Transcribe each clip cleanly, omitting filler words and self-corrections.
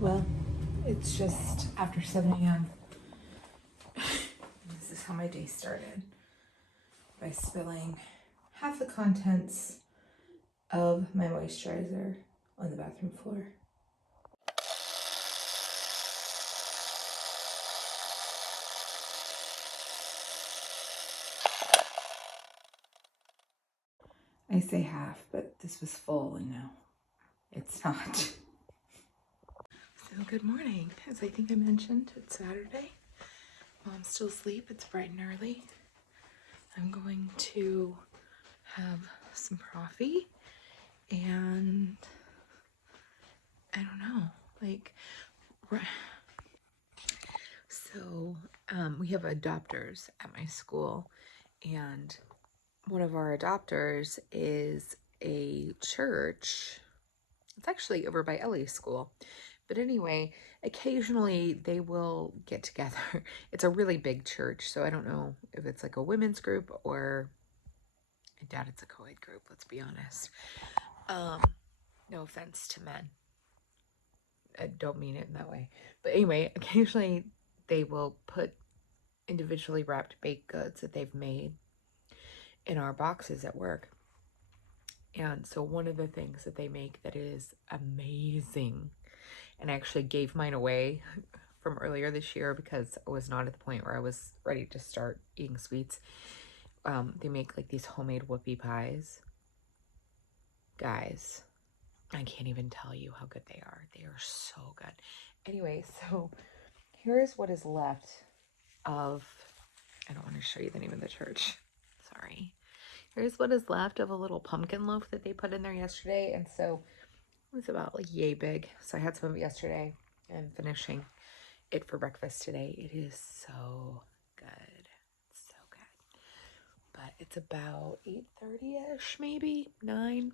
Well, it's just after 7 a.m. This is how my day started, by spilling half the contents of my moisturizer on the bathroom floor. I say half, but this was full and now it's not. So good morning. As I think I mentioned, it's Saturday. Mom's still asleep. It's bright and early. I'm going to have some coffee and I don't know, like, so we have adopters at my school, and one of our adopters is a church. It's actually over by Ellie's school. But anyway, occasionally they will get together. It's a really big church, so I don't know if it's like a women's group or I doubt it's a co-ed group, let's be honest. No offense to men. I don't mean it in that way. But anyway, occasionally they will put individually wrapped baked goods that they've made in our boxes at work. And so one of the things that they make that is amazing, and I actually gave mine away from earlier this year because I was not at the point where I was ready to start eating sweets. They make like these homemade whoopie pies. Guys, I can't even tell you how good they are. They are so good. Anyway, so here's what is left of, I don't want to show you the name of the church. Sorry. Here's what is left of a little pumpkin loaf that they put in there yesterday. And so it was about like yay big. So I had some of it yesterday and finishing it for breakfast today. It is so good. So good. But it's about 8:30-ish, maybe 9.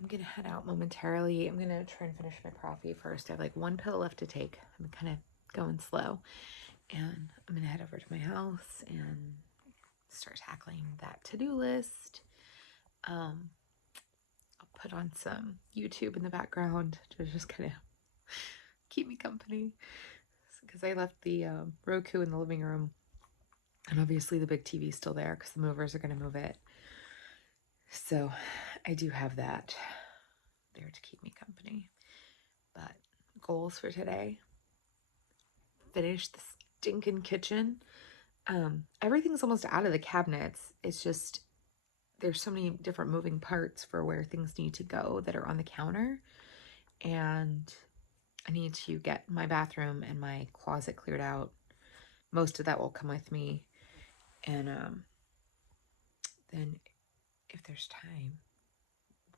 I'm going to head out momentarily. I'm going to try and finish my coffee first. I have like one pill left to take. I'm kind of going slow. And I'm going to head over to my house and start tackling that to-do list. I'll put on some YouTube in the background to just kind of keep me company. Because I left the Roku in the living room. And obviously the big TV is still there because the movers are going to move it. So I do have that there to keep me company. But goals for today: finish the stinking kitchen. Everything's almost out of the cabinets. It's just there's so many different moving parts for where things need to go that are on the counter. And I need to get my bathroom and my closet cleared out. Most of that will come with me. And then if there's time,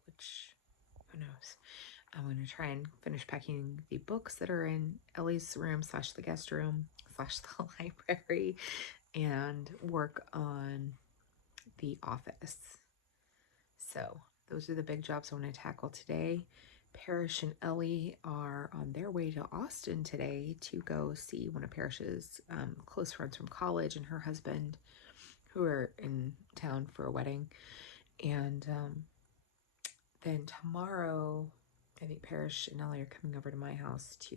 which who knows, I'm going to try and finish packing the books that are in Ellie's room / the guest room / the library, and work on the office. So those are the big jobs I want to tackle today. Parrish and Ellie are on their way to Austin today to go see one of Parrish's close friends from college and her husband, who are in town for a wedding. And then tomorrow, I think Parrish and Ellie are coming over to my house to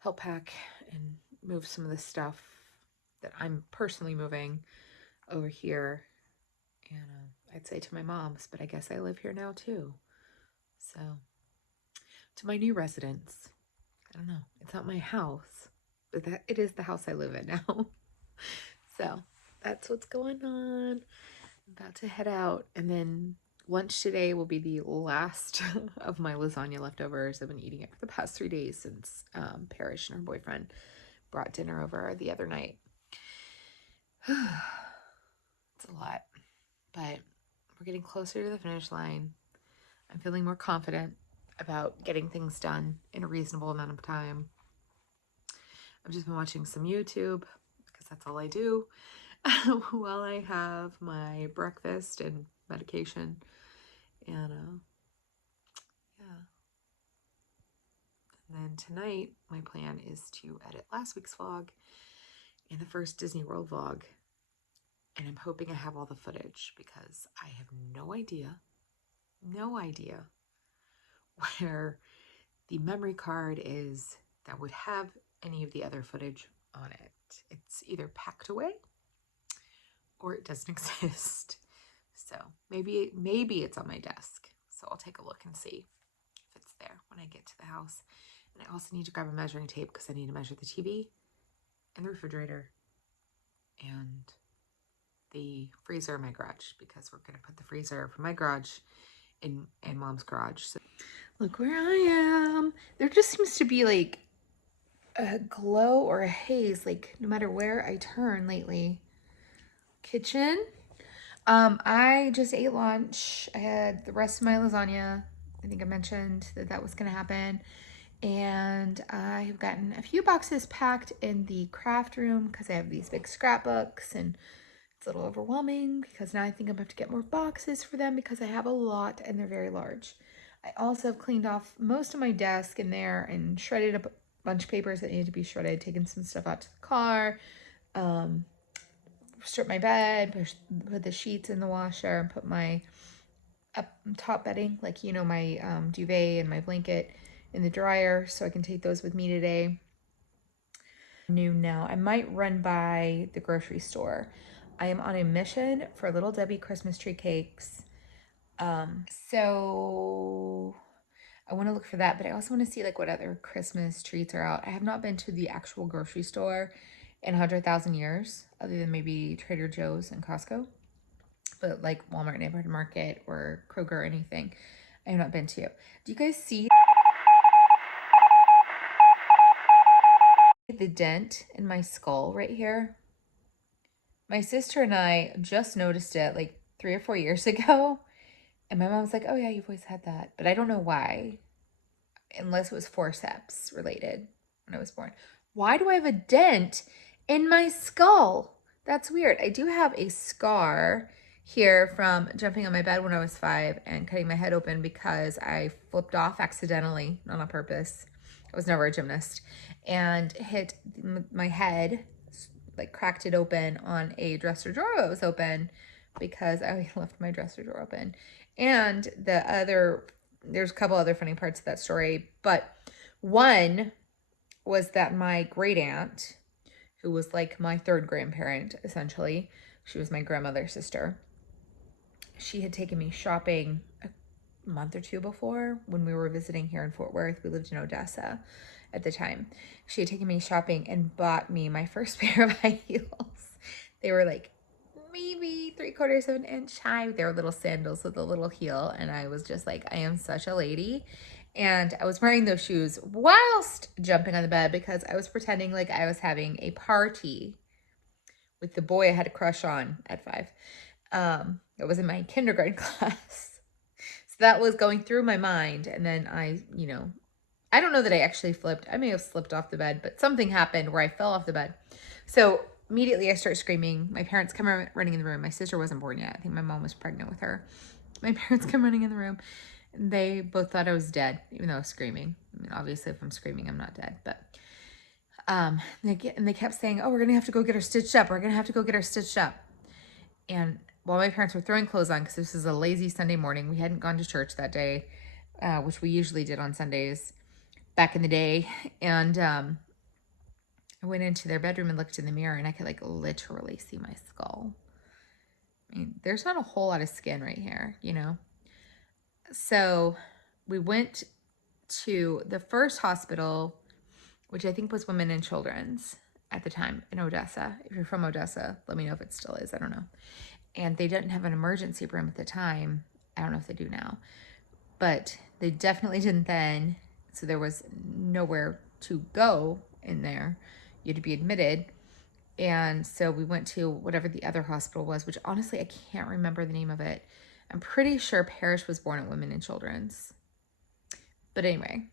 help pack and move some of the stuff that I'm personally moving over here. And I'd say to my mom's, but I guess I live here now too. So, to my new residence. I don't know. It's not my house, but it is the house I live in now. So, that's what's going on. I'm about to head out, and then lunch today will be the last of my lasagna leftovers. I've been eating it for the past 3 days since Parrish and her boyfriend brought dinner over the other night. It's a lot, but we're getting closer to the finish line. I'm feeling more confident about getting things done in a reasonable amount of time. I've just been watching some YouTube because that's all I do while I have my breakfast and medication. And yeah. And then tonight, my plan is to edit last week's vlog and the first Disney World vlog. And I'm hoping I have all the footage because I have no idea where the memory card that would have any of the other footage on it. It's either packed away or it doesn't exist. So maybe it's on my desk. So I'll take a look and see if it's there when I get to the house. And I also need to grab a measuring tape because I need to measure the TV and the refrigerator and the freezer in my garage, because we're going to put the freezer from my garage in Mom's garage. So look where I am. There just seems to be like a glow or a haze, like no matter where I turn lately. Kitchen. I just ate lunch. I had the rest of my lasagna. I think I mentioned that was going to happen. And I have gotten a few boxes packed in the craft room because I have these big scrapbooks, and it's a little overwhelming because now I think I'm going to have to get more boxes for them because I have a lot and they're very large. I also have cleaned off most of my desk in there and shredded up a bunch of papers that needed to be shredded, taken some stuff out to the car, stripped my bed, put the sheets in the washer, and put my top bedding, like, you know, my duvet and my blanket in the dryer so I can take those with me today. Noon now. I might run by the grocery store. I am on a mission for Little Debbie Christmas tree cakes. So I want to look for that, but I also want to see like what other Christmas treats are out. I have not been to the actual grocery store in 100,000 years, other than maybe Trader Joe's and Costco. But like Walmart Neighborhood Market or Kroger or anything, I have not been to. Do you guys see the dent in my skull right here? My sister and I just noticed it like 3 or 4 years ago. And my mom was like, oh yeah, you've always had that. But I don't know why, unless it was forceps related when I was born. Why do I have a dent in my skull? That's weird. I do have a scar here from jumping on my bed when I was 5 and cutting my head open because I flipped off accidentally, not on purpose. I was never a gymnast, and hit my head, like cracked it open on a dresser drawer that was open because I left my dresser drawer open. And there's a couple other funny parts of that story, but one was that my great aunt, who was like my third grandparent, essentially, she was my grandmother's sister. She had taken me shopping a month or two before when we were visiting here in Fort Worth. We lived in Odessa at the time. She had taken me shopping and bought me my first pair of high heels. They were like maybe 3/4 of an inch high. They were little sandals with a little heel. And I was just like, I am such a lady. And I was wearing those shoes whilst jumping on the bed because I was pretending like I was having a party with the boy I had a crush on at 5. It was in my kindergarten class. So that was going through my mind. And then I don't know that I actually flipped. I may have slipped off the bed, but something happened where I fell off the bed. So immediately I start screaming. My parents come running in the room. My sister wasn't born yet. I think my mom was pregnant with her. My parents come running in the room. And they both thought I was dead, even though I was screaming. I mean, obviously, if I'm screaming, I'm not dead. But they kept saying, oh, we're going to have to go get her stitched up. We're going to have to go get her stitched up. And while my parents were throwing clothes on, because this is a lazy Sunday morning, we hadn't gone to church that day, which we usually did on Sundays back in the day. And I went into their bedroom and looked in the mirror, and I could like literally see my skull. I mean, there's not a whole lot of skin right here, you know? So we went to the first hospital, which I think was Women and Children's at the time in Odessa. If you're from Odessa, let me know if it still is. I don't know. And they didn't have an emergency room at the time. I don't know if they do now, but they definitely didn't then. So there was nowhere to go in there. You had to be admitted. And so we went to whatever the other hospital was, which honestly, I can't remember the name of it. I'm pretty sure Parrish was born at Women and Children's. But anyway,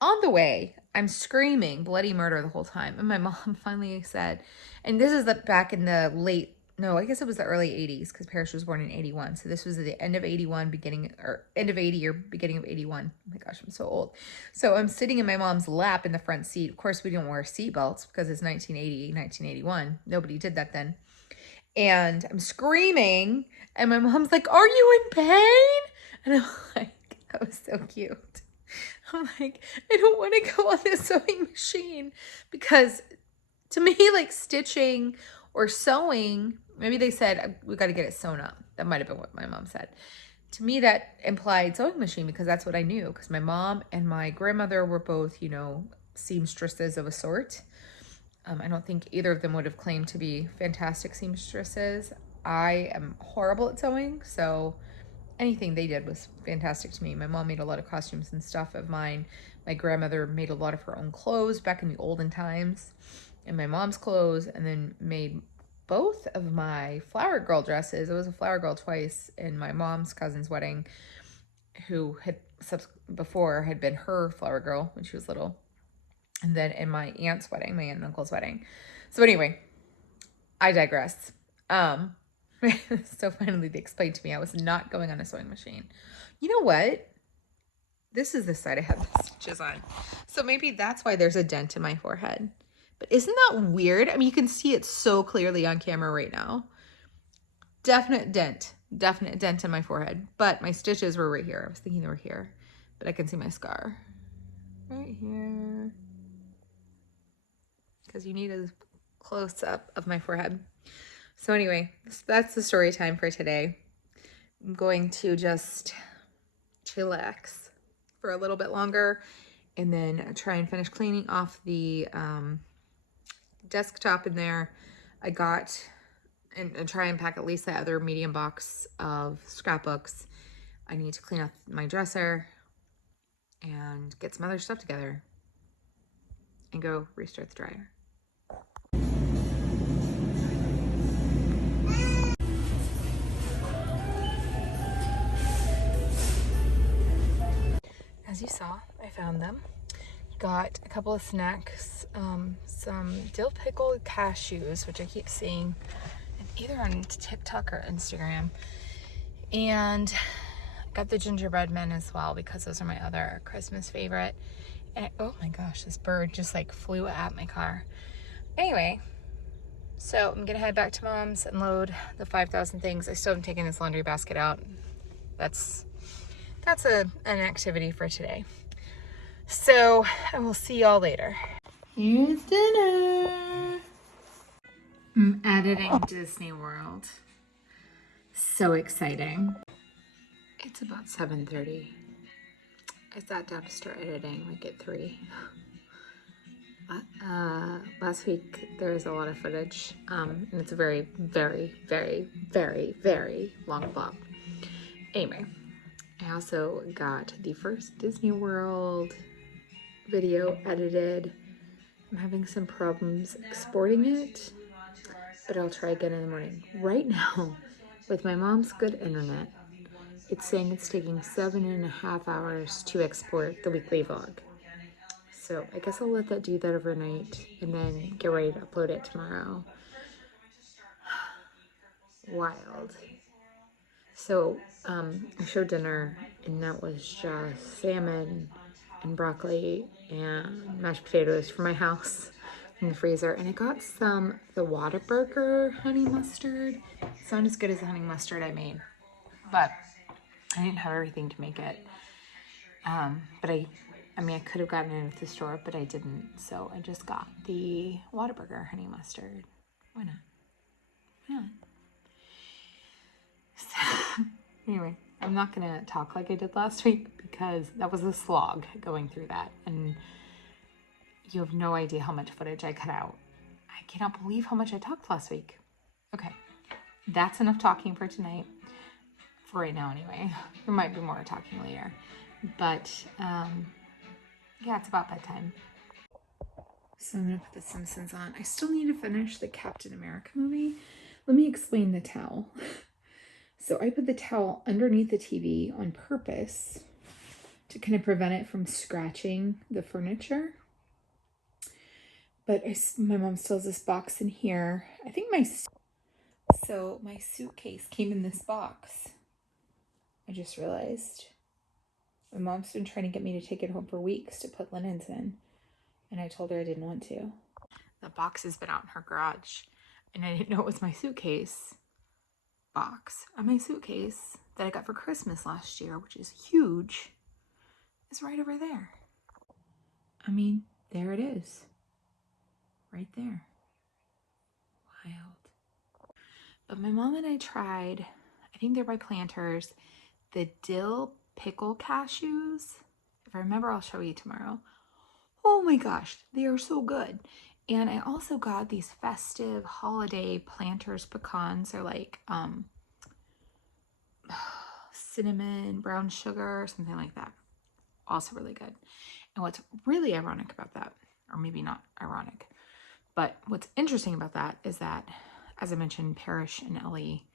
on the way, I'm screaming bloody murder the whole time. And my mom finally said, and this is back in the I guess it was the early 80s because Parrish was born in 81. So this was the end of 81, end of 80 or beginning of 81. Oh my gosh, I'm so old. So I'm sitting in my mom's lap in the front seat. Of course, we didn't wear seatbelts because it's 1980, 1981. Nobody did that then. And I'm screaming, and my mom's like, are you in pain? And I'm like, that was so cute. I'm like, I don't want to go on this sewing machine because to me, like stitching or sewing, maybe they said we got to get it sewn up. That might have been what my mom said. To me, that implied sewing machine because that's what I knew. Because my mom and my grandmother were both, you know, seamstresses of a sort. I don't think either of them would have claimed to be fantastic seamstresses. I am horrible at sewing, so anything they did was fantastic to me. My mom made a lot of costumes and stuff of mine. My grandmother made a lot of her own clothes back in the olden times, and my mom's clothes, and then made both of my flower girl dresses. I was a flower girl twice in my mom's cousin's wedding, who had before had been her flower girl when she was little. And then in my aunt's wedding, my aunt and uncle's wedding. So anyway, I digress. So finally they explained to me I was not going on a sewing machine. You know what? This is the side I have the stitches on. So maybe that's why there's a dent in my forehead. But isn't that weird? I mean, you can see it so clearly on camera right now. Definite dent in my forehead. But my stitches were right here. I was thinking they were here. But I can see my scar right here. Because you need a close-up of my forehead. So anyway, that's the story time for today. I'm going to just chillax for a little bit longer and then try and finish cleaning off the desktop in there. I got, and try and pack at least the other medium box of scrapbooks. I need to clean up my dresser and get some other stuff together and go restart the dryer. As you saw, I found them. Got a couple of snacks, some dill pickled cashews, which I keep seeing either on TikTok or Instagram, and got the gingerbread men as well because those are my other Christmas favorite. And oh my gosh, this bird just like flew at my car. Anyway, so I'm gonna head back to mom's and load the 5,000 things. I still haven't taken this laundry basket out. That's an activity for today. So I will see y'all later. Here's dinner. I'm editing Disney World. So exciting. It's about 7:30. I sat down to start editing like at 3. Last week there was a lot of footage, and it's a very, very, very, very, very long vlog. Anyway, I also got the first Disney World video edited. I'm having some problems exporting it, but I'll try again in the morning. Right now, with my mom's good internet, it's saying it's taking 7.5 hours to export the weekly vlog. So I guess I'll let that do that overnight and then get ready to upload it tomorrow. Wild. So I showed dinner, and that was just salmon and broccoli and mashed potatoes from my house in the freezer. And I got some the Whataburger honey mustard. It's not as good as the honey mustard I made, but I didn't have everything to make it. But I mean, I could have gotten it at the store, but I didn't. So I just got the Whataburger honey mustard. Why not? Why not? So, anyway, I'm not going to talk like I did last week because that was a slog going through that. And you have no idea how much footage I cut out. I cannot believe how much I talked last week. Okay, that's enough talking for tonight. For right now, anyway. There might be more talking later. But, yeah, it's about bedtime. So I'm going to put The Simpsons on. I still need to finish the Captain America movie. Let me explain the towel. So I put the towel underneath the TV on purpose to kind of prevent it from scratching the furniture. But my mom still has this box in here. I think my suitcase came in this box. I just realized. My mom's been trying to get me to take it home for weeks to put linens in, and I told her I didn't want to. The box has been out in her garage, and I didn't know it was my suitcase box on my suitcase that I got for Christmas last year, which is huge. is right over there. I mean, there it is. Right there. Wild. But my mom and I tried, I think they're by Planters, the dill pickle cashews. If I remember, I'll show you tomorrow. Oh my gosh, they are so good. And I also got these festive holiday Planters pecans. They're like cinnamon, brown sugar, something like that. Also really good. And what's really ironic about that, or maybe not ironic, but what's interesting about that is that, as I mentioned, Parrish and Ellie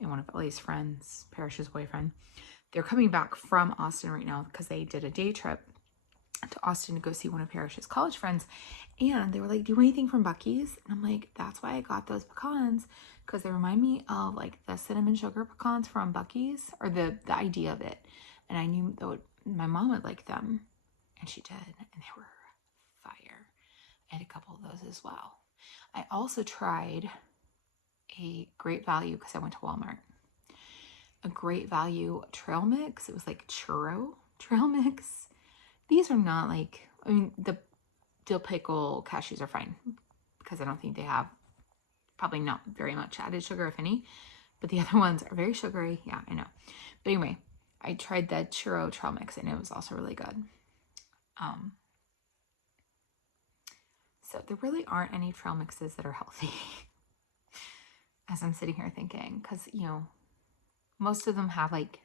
and one of Ellie's friends, Parrish's boyfriend, they're coming back from Austin right now because they did a day trip to Austin to go see one of Parrish's college friends. And they were like, do you want anything from Buc-ee's? And I'm like, that's why I got those pecans, because they remind me of like the cinnamon sugar pecans from Buc-ee's, or the idea of it. And I knew that my mom would like them, and she did, and they were fire. I had a couple of those as well. I also tried a Great Value, because I went to Walmart, a Great Value trail mix. It was like churro trail mix. These are not like, I mean, the dill pickle cashews are fine because I don't think they have, probably not very much added sugar, if any, but the other ones are very sugary. Yeah, I know. But anyway, I tried the churro trail mix and it was also really good. So there really aren't any trail mixes that are healthy as I'm sitting here thinking, because, you know, most of them have like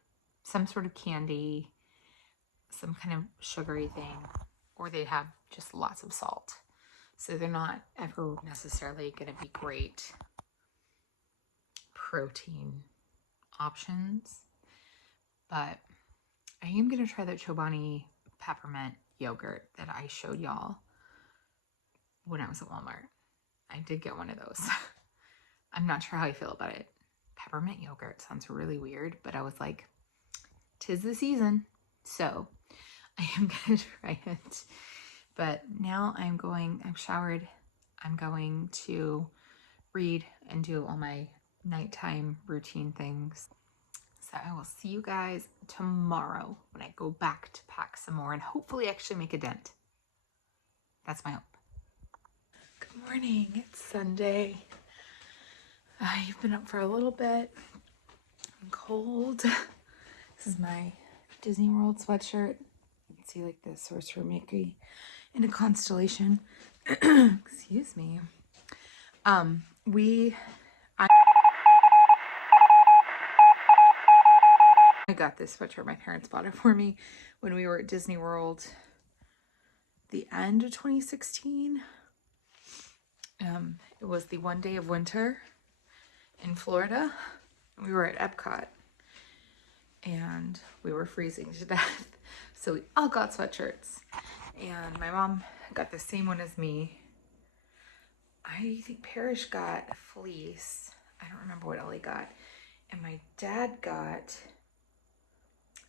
some sort of candy, some kind of sugary thing, or they have just lots of salt. So they're not ever necessarily going to be great protein options. But I am going to try that Chobani peppermint yogurt that I showed y'all when I was at Walmart. I did get one of those. I'm not sure how I feel about it. Peppermint yogurt sounds really weird, but I was like, 'tis the season. So I am going to try it. But now I'm showered. I'm going to read and do all my nighttime routine things. So I will see you guys tomorrow when I go back to pack some more and hopefully actually make a dent. That's my hope. Good morning. It's Sunday. I've been up for a little bit. I'm cold. This is my Disney World sweatshirt. You can see like the Sorcerer Mickey in a constellation. Excuse me. I got this sweatshirt. My parents bought it for me when we were at Disney World the end of 2016. It was the one day of winter in Florida. We were at Epcot and we were freezing to death. So we all got sweatshirts. And my mom got the same one as me. I think Parrish got a fleece. I don't remember what Ellie got. And my dad got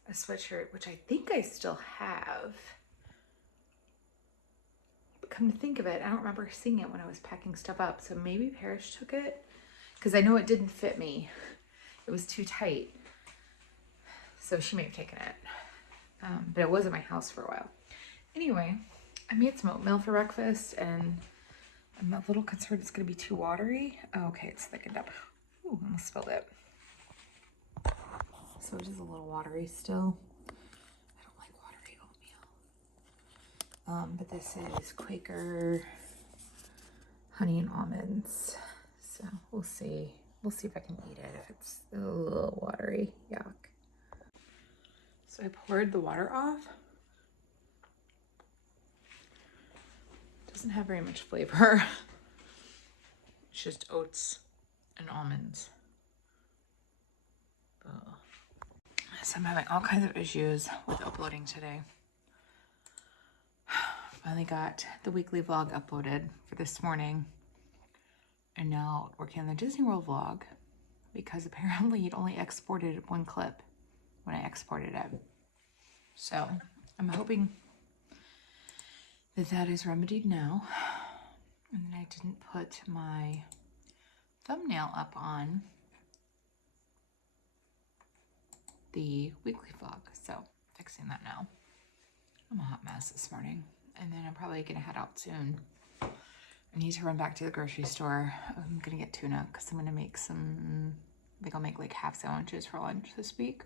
a sweatshirt, which I think I still have. But come to think of it, I don't remember seeing it when I was packing stuff up. So maybe Parrish took it, because I know it didn't fit me. It was too tight. So she may have taken it. But it was at my house for a while. Anyway, I made some oatmeal for breakfast, and I'm a little concerned it's going to be too watery. Oh, okay, it's thickened up. Ooh, almost spilled it. So it is a little watery still. I don't like watery oatmeal. But this is Quaker honey and almonds. So we'll see. We'll see if I can eat it if it's a little watery. Yuck. So I poured the water off. Doesn't have very much flavor. It's just oats and almonds. Ugh. So I'm having all kinds of issues with uploading today. Finally got the weekly vlog uploaded for this morning. And now working on the Disney World vlog, because apparently it only exported one clip when I exported it. So I'm hoping that that is remedied now. And then I didn't put my thumbnail up on the weekly vlog, so fixing that now. I'm a hot mess this morning. And then I'm probably gonna head out soon. I need to run back to the grocery store. I'm gonna get tuna because I'm gonna make some, I think I'll make like half sandwiches for lunch this week.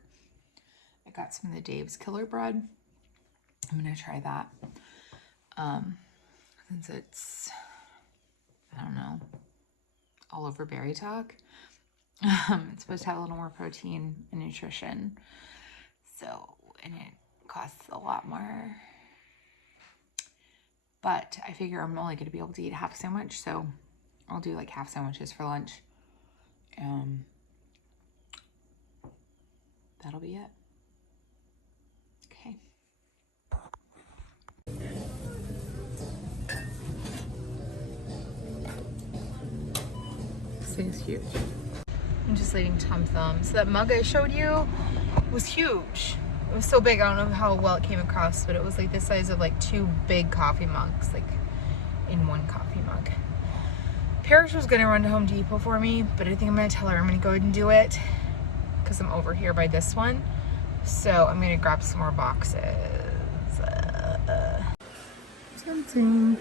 I got some of the Dave's Killer Bread. I'm gonna try that. Since it's, I don't know, all over berry talk. It's supposed to have a little more protein and nutrition. So, and it costs a lot more. But I figure I'm only going to be able to eat half a sandwich, so I'll do like half sandwiches for lunch. That'll be it. Okay. This thing's huge. I'm just leaving Tom Thumb. So that mug I showed you was huge. It was so big, I don't know how well it came across, but it was like the size of like 2 big coffee mugs, like in one coffee mug. Parrish was gonna run to Home Depot for me, but I think I'm gonna tell her I'm gonna go ahead and do it because I'm over here by this one. So I'm gonna grab some more boxes. Tempting.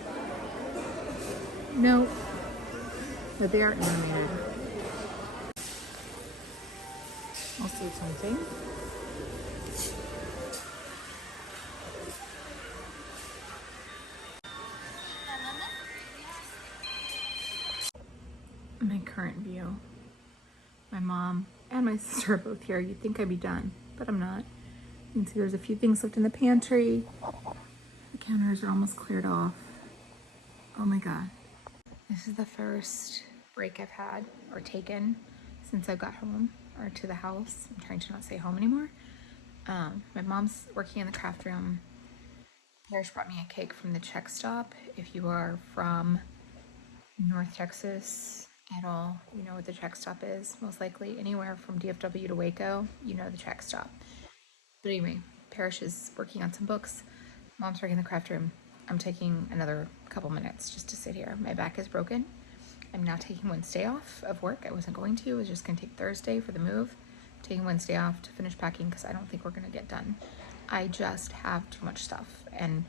No, but they are animated. Also tempting. My current view. My mom and my sister are both here. You'd think I'd be done, but I'm not. You can see there's a few things left in the pantry. The counters are almost cleared off. Oh my God. This is the first break I've had or taken since I got home or to the house. I'm trying to not say home anymore. My mom's working in the craft room. Parrish brought me a cake from the Czech Stop. If you are from North Texas at all, you know what the Czech Stop is. Most likely anywhere from DFW to Waco, you know the Czech Stop. But anyway, Parrish is working on some books. Mom's working in the craft room. I'm taking another couple minutes just to sit here. My back is broken. I'm now taking Wednesday off of work. I wasn't going to. I was just going to take Thursday for the move. Taking Wednesday off to finish packing because I don't think we're going to get done. I just have too much stuff. And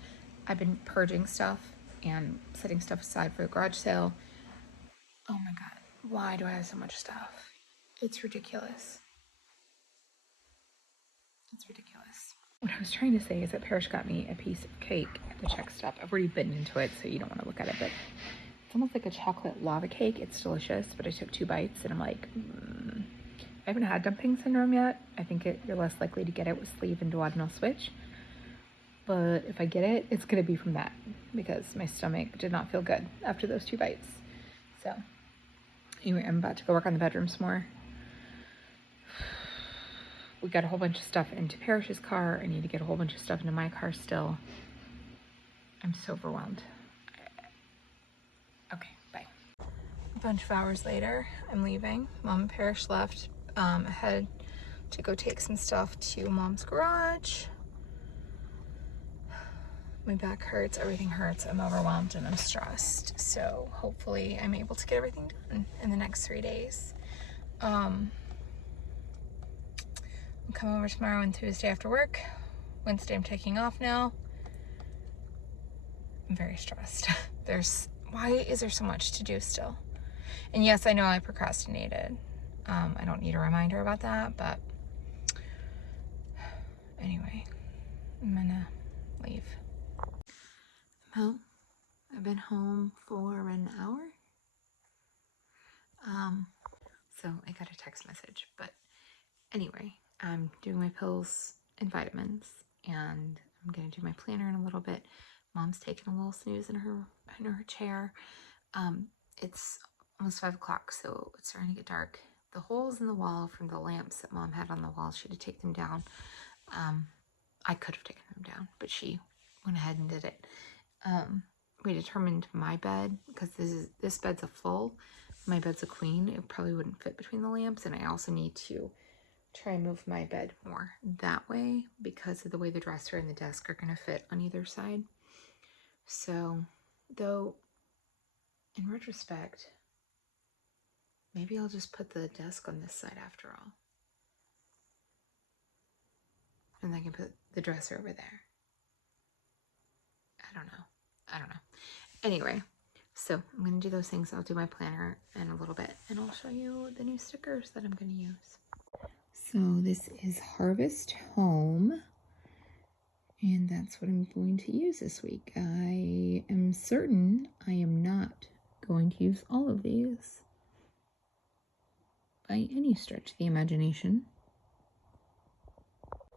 I've been purging stuff and setting stuff aside for the garage sale. Oh my God. Why do I have so much stuff? It's ridiculous. It's ridiculous. What I was trying to say is that Parrish got me a piece of cake at the Czech Stop. I've already bitten into it, so you don't want to look at it, but it's almost like a chocolate lava cake. It's delicious, but I took 2 bites and I'm like, I haven't had dumping syndrome yet. I think you're less likely to get it with sleeve and duodenal switch. But if I get it, it's going to be from that because my stomach did not feel good after those 2 bites. So anyway, I'm about to go work on the bedroom some more. We got a whole bunch of stuff into Parrish's car. I need to get a whole bunch of stuff into my car still. I'm so overwhelmed. Okay, bye. A bunch of hours later, I'm leaving. Mom and Parrish left. I had to go take some stuff to Mom's garage. My back hurts, everything hurts. I'm overwhelmed and I'm stressed. So hopefully I'm able to get everything done in the next 3 days. I'll come over tomorrow and Tuesday after work. Wednesday I'm taking off now. I'm very stressed. Why is there so much to do still? And yes, I know I procrastinated. I don't need a reminder about that, but anyway, I'm gonna leave. Well, I've been home for an hour. So I got a text message, but anyway, I'm doing my pills and vitamins, and I'm gonna do my planner in a little bit. Mom's taking a little snooze in her chair. It's almost 5 o'clock, so it's starting to get dark. The holes in the wall from the lamps that Mom had on the wall, she had to take them down. I could have taken them down, but she went ahead and did it. We determined my bed, because this bed's a full, my bed's a queen, it probably wouldn't fit between the lamps, and I also need to try and move my bed more that way because of the way the dresser and the desk are going to fit on either side. So, though, in retrospect, maybe I'll just put the desk on this side after all. And I can put the dresser over there. I don't know. Anyway, so I'm going to do those things. I'll do my planner in a little bit, and I'll show you the new stickers that I'm going to use. So this is Harvest Home, and that's what I'm going to use this week. I am certain I am not going to use all of these by any stretch of the imagination.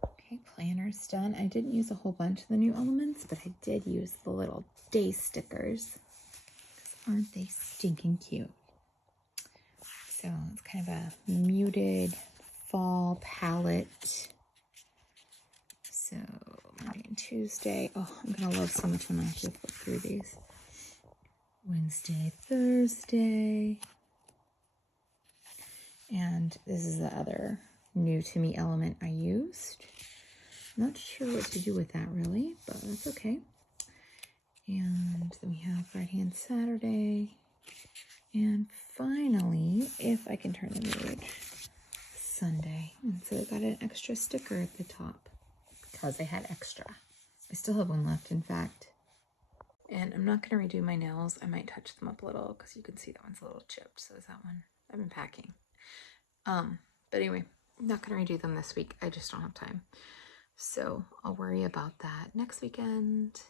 Okay, planner's done. I didn't use a whole bunch of the new elements, but I did use the little day stickers. Aren't they stinking cute? So it's kind of a muted fall palette. So Monday and Tuesday. Oh, I'm gonna love so much when I have to flip through these. Wednesday, Thursday. And this is the other new to me element I used. Not sure what to do with that really, but that's okay. And then we have Friday and Saturday. And finally, if I can turn the page, Sunday. And so I got an extra sticker at the top because I had extra. I still have one left, in fact. And I'm not going to redo my nails. I might touch them up a little because you can see that one's a little chipped. So is that one. I've been packing. But anyway, I'm not going to redo them this week. I just don't have time. So I'll worry about that next weekend.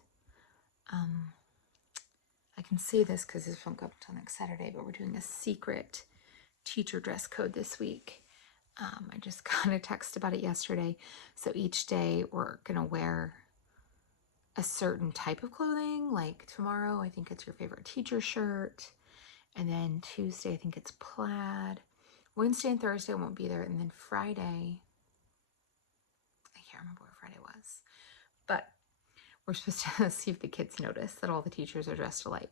I can say this because this won't go up until next Saturday, but we're doing a secret teacher dress code this week. I just got a text about it yesterday. So each day we're going to wear a certain type of clothing. Like tomorrow, I think it's your favorite teacher shirt. And then Tuesday, I think it's plaid. Wednesday and Thursday won't be there. And then Friday, I can't remember what Friday was. But we're supposed to see if the kids notice that all the teachers are dressed alike.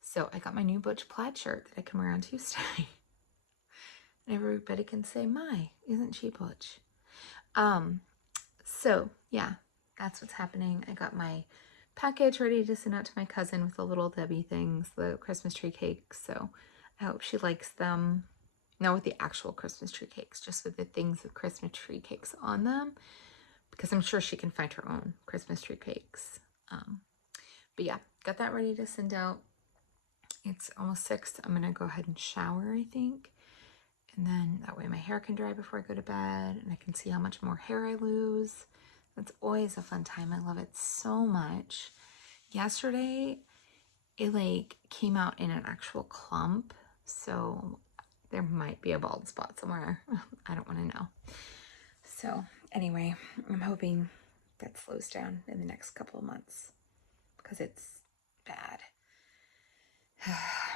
So I got my new Butch plaid shirt that I can wear on Tuesday. And everybody can say, my, isn't she Butch? So yeah, that's what's happening. I got my package ready to send out to my cousin with the little Debbie things, the Christmas tree cakes. So I hope she likes them. Not with the actual Christmas tree cakes, just with the things with Christmas tree cakes on them. Because I'm sure she can find her own Christmas tree cakes. But yeah, got that ready to send out. It's almost 6. I'm going to go ahead and shower, I think. And then that way my hair can dry before I go to bed. And I can see how much more hair I lose. That's always a fun time. I love it so much. Yesterday, it like came out in an actual clump. So there might be a bald spot somewhere. I don't want to know. So anyway, I'm hoping that slows down in the next couple of months because it's bad.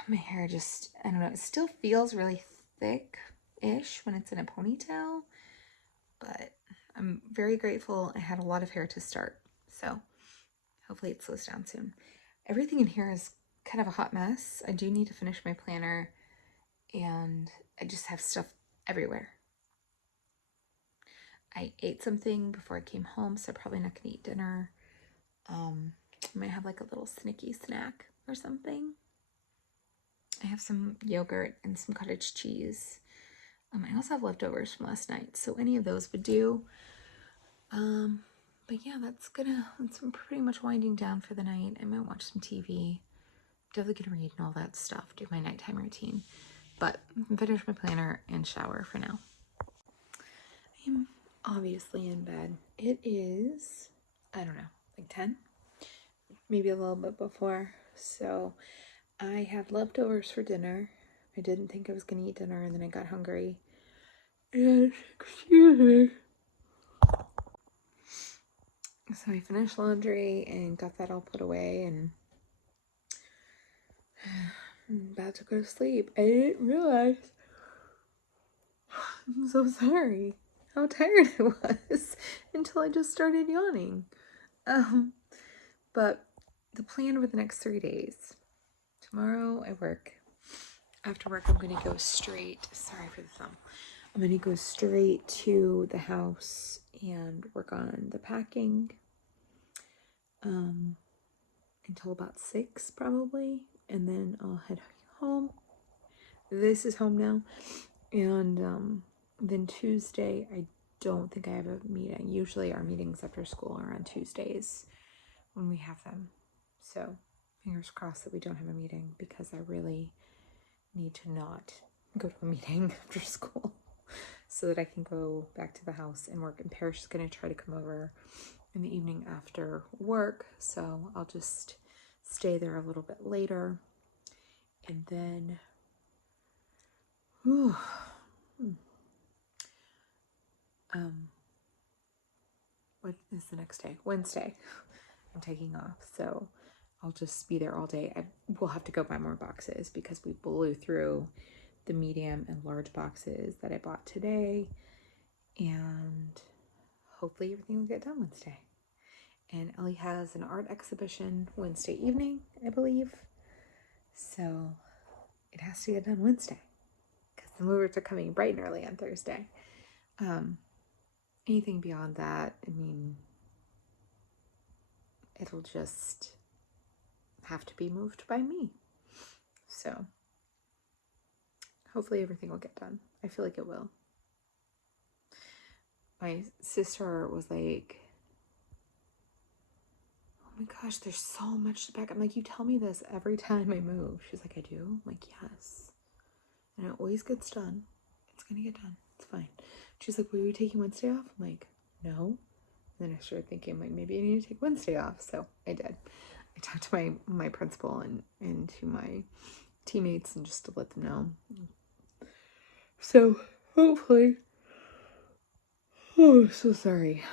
My hair just, I don't know, it still feels really thick-ish when it's in a ponytail, but I'm very grateful I had a lot of hair to start, so hopefully it slows down soon. Everything in here is kind of a hot mess. I do need to finish my planner, and I just have stuff everywhere. I ate something before I came home, so I'm probably not going to eat dinner. I might have like a little snicky snack or something. I have some yogurt and some cottage cheese. I also have leftovers from last night, so any of those would do. But yeah, that's pretty much winding down for the night. I might watch some TV. Definitely gonna read and all that stuff, do my nighttime routine. But finish my planner and shower for now. I am obviously in bed. It is, I don't know, like 10? Maybe a little bit before. So I had leftovers for dinner. I didn't think I was going to eat dinner, and then I got hungry. And, excuse me. So I finished laundry and got that all put away, and I'm about to go to sleep. I didn't realize, I'm so sorry, how tired I was until I just started yawning. But the plan over the next 3 days. Tomorrow I work. After work, I'm going to go straight, sorry for the thumb. I'm going to go straight to the house and work on the packing until about 6 probably. And then I'll head home. This is home now. And then Tuesday, I don't think I have a meeting. Usually our meetings after school are on Tuesdays when we have them. So fingers crossed that we don't have a meeting, because I really need to not go to a meeting after school so that I can go back to the house and work. And Parrish is going to try to come over in the evening after work, so I'll just stay there a little bit later. And then what is the next day? Wednesday. I'm taking off, so I'll just be there all day. I will have to go buy more boxes because we blew through the medium and large boxes that I bought today, and hopefully everything will get done Wednesday. And Ellie has an art exhibition Wednesday evening, I believe, so it has to get done Wednesday because the movers are coming bright and early on Thursday. Anything beyond that, I mean, it'll just have to be moved by me. So hopefully everything will get done. I feel like it will. My sister was like, oh my gosh, there's so much to pack. I'm like, you tell me this every time I move. She's like, I do? I'm like, yes. And it always gets done. It's gonna get done. It's fine. She's like, were you taking Wednesday off? I'm like, no. And then I started thinking, like, maybe I need to take Wednesday off. So I did. I talked to my principal and to my teammates and just to let them know. So hopefully, oh, so sorry.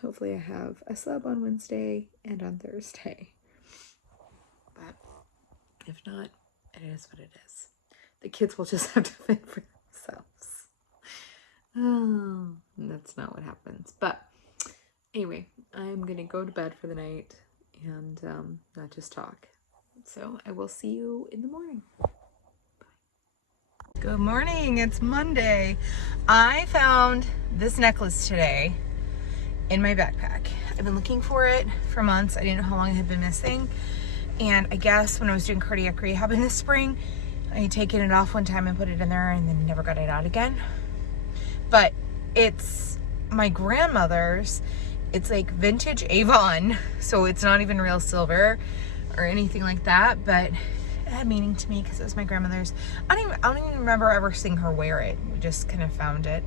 Hopefully I have a sub on Wednesday and on Thursday. But if not, it is what it is. The kids will just have to fend for themselves. Oh, that's not what happens. But anyway, I'm going to go to bed for the night and not just talk. So I will see you in the morning. Bye. Good morning. It's Monday. I found this necklace today in my backpack. I've been looking for it for months. I didn't know how long it had been missing. And I guess when I was doing cardiac rehab in the spring, I had taken it off one time and put it in there and then never got it out again. But it's my grandmother's. It's like vintage Avon, so it's not even real silver or anything like that, but it had meaning to me because it was my grandmother's. I don't even remember ever seeing her wear it. We just kind of found it.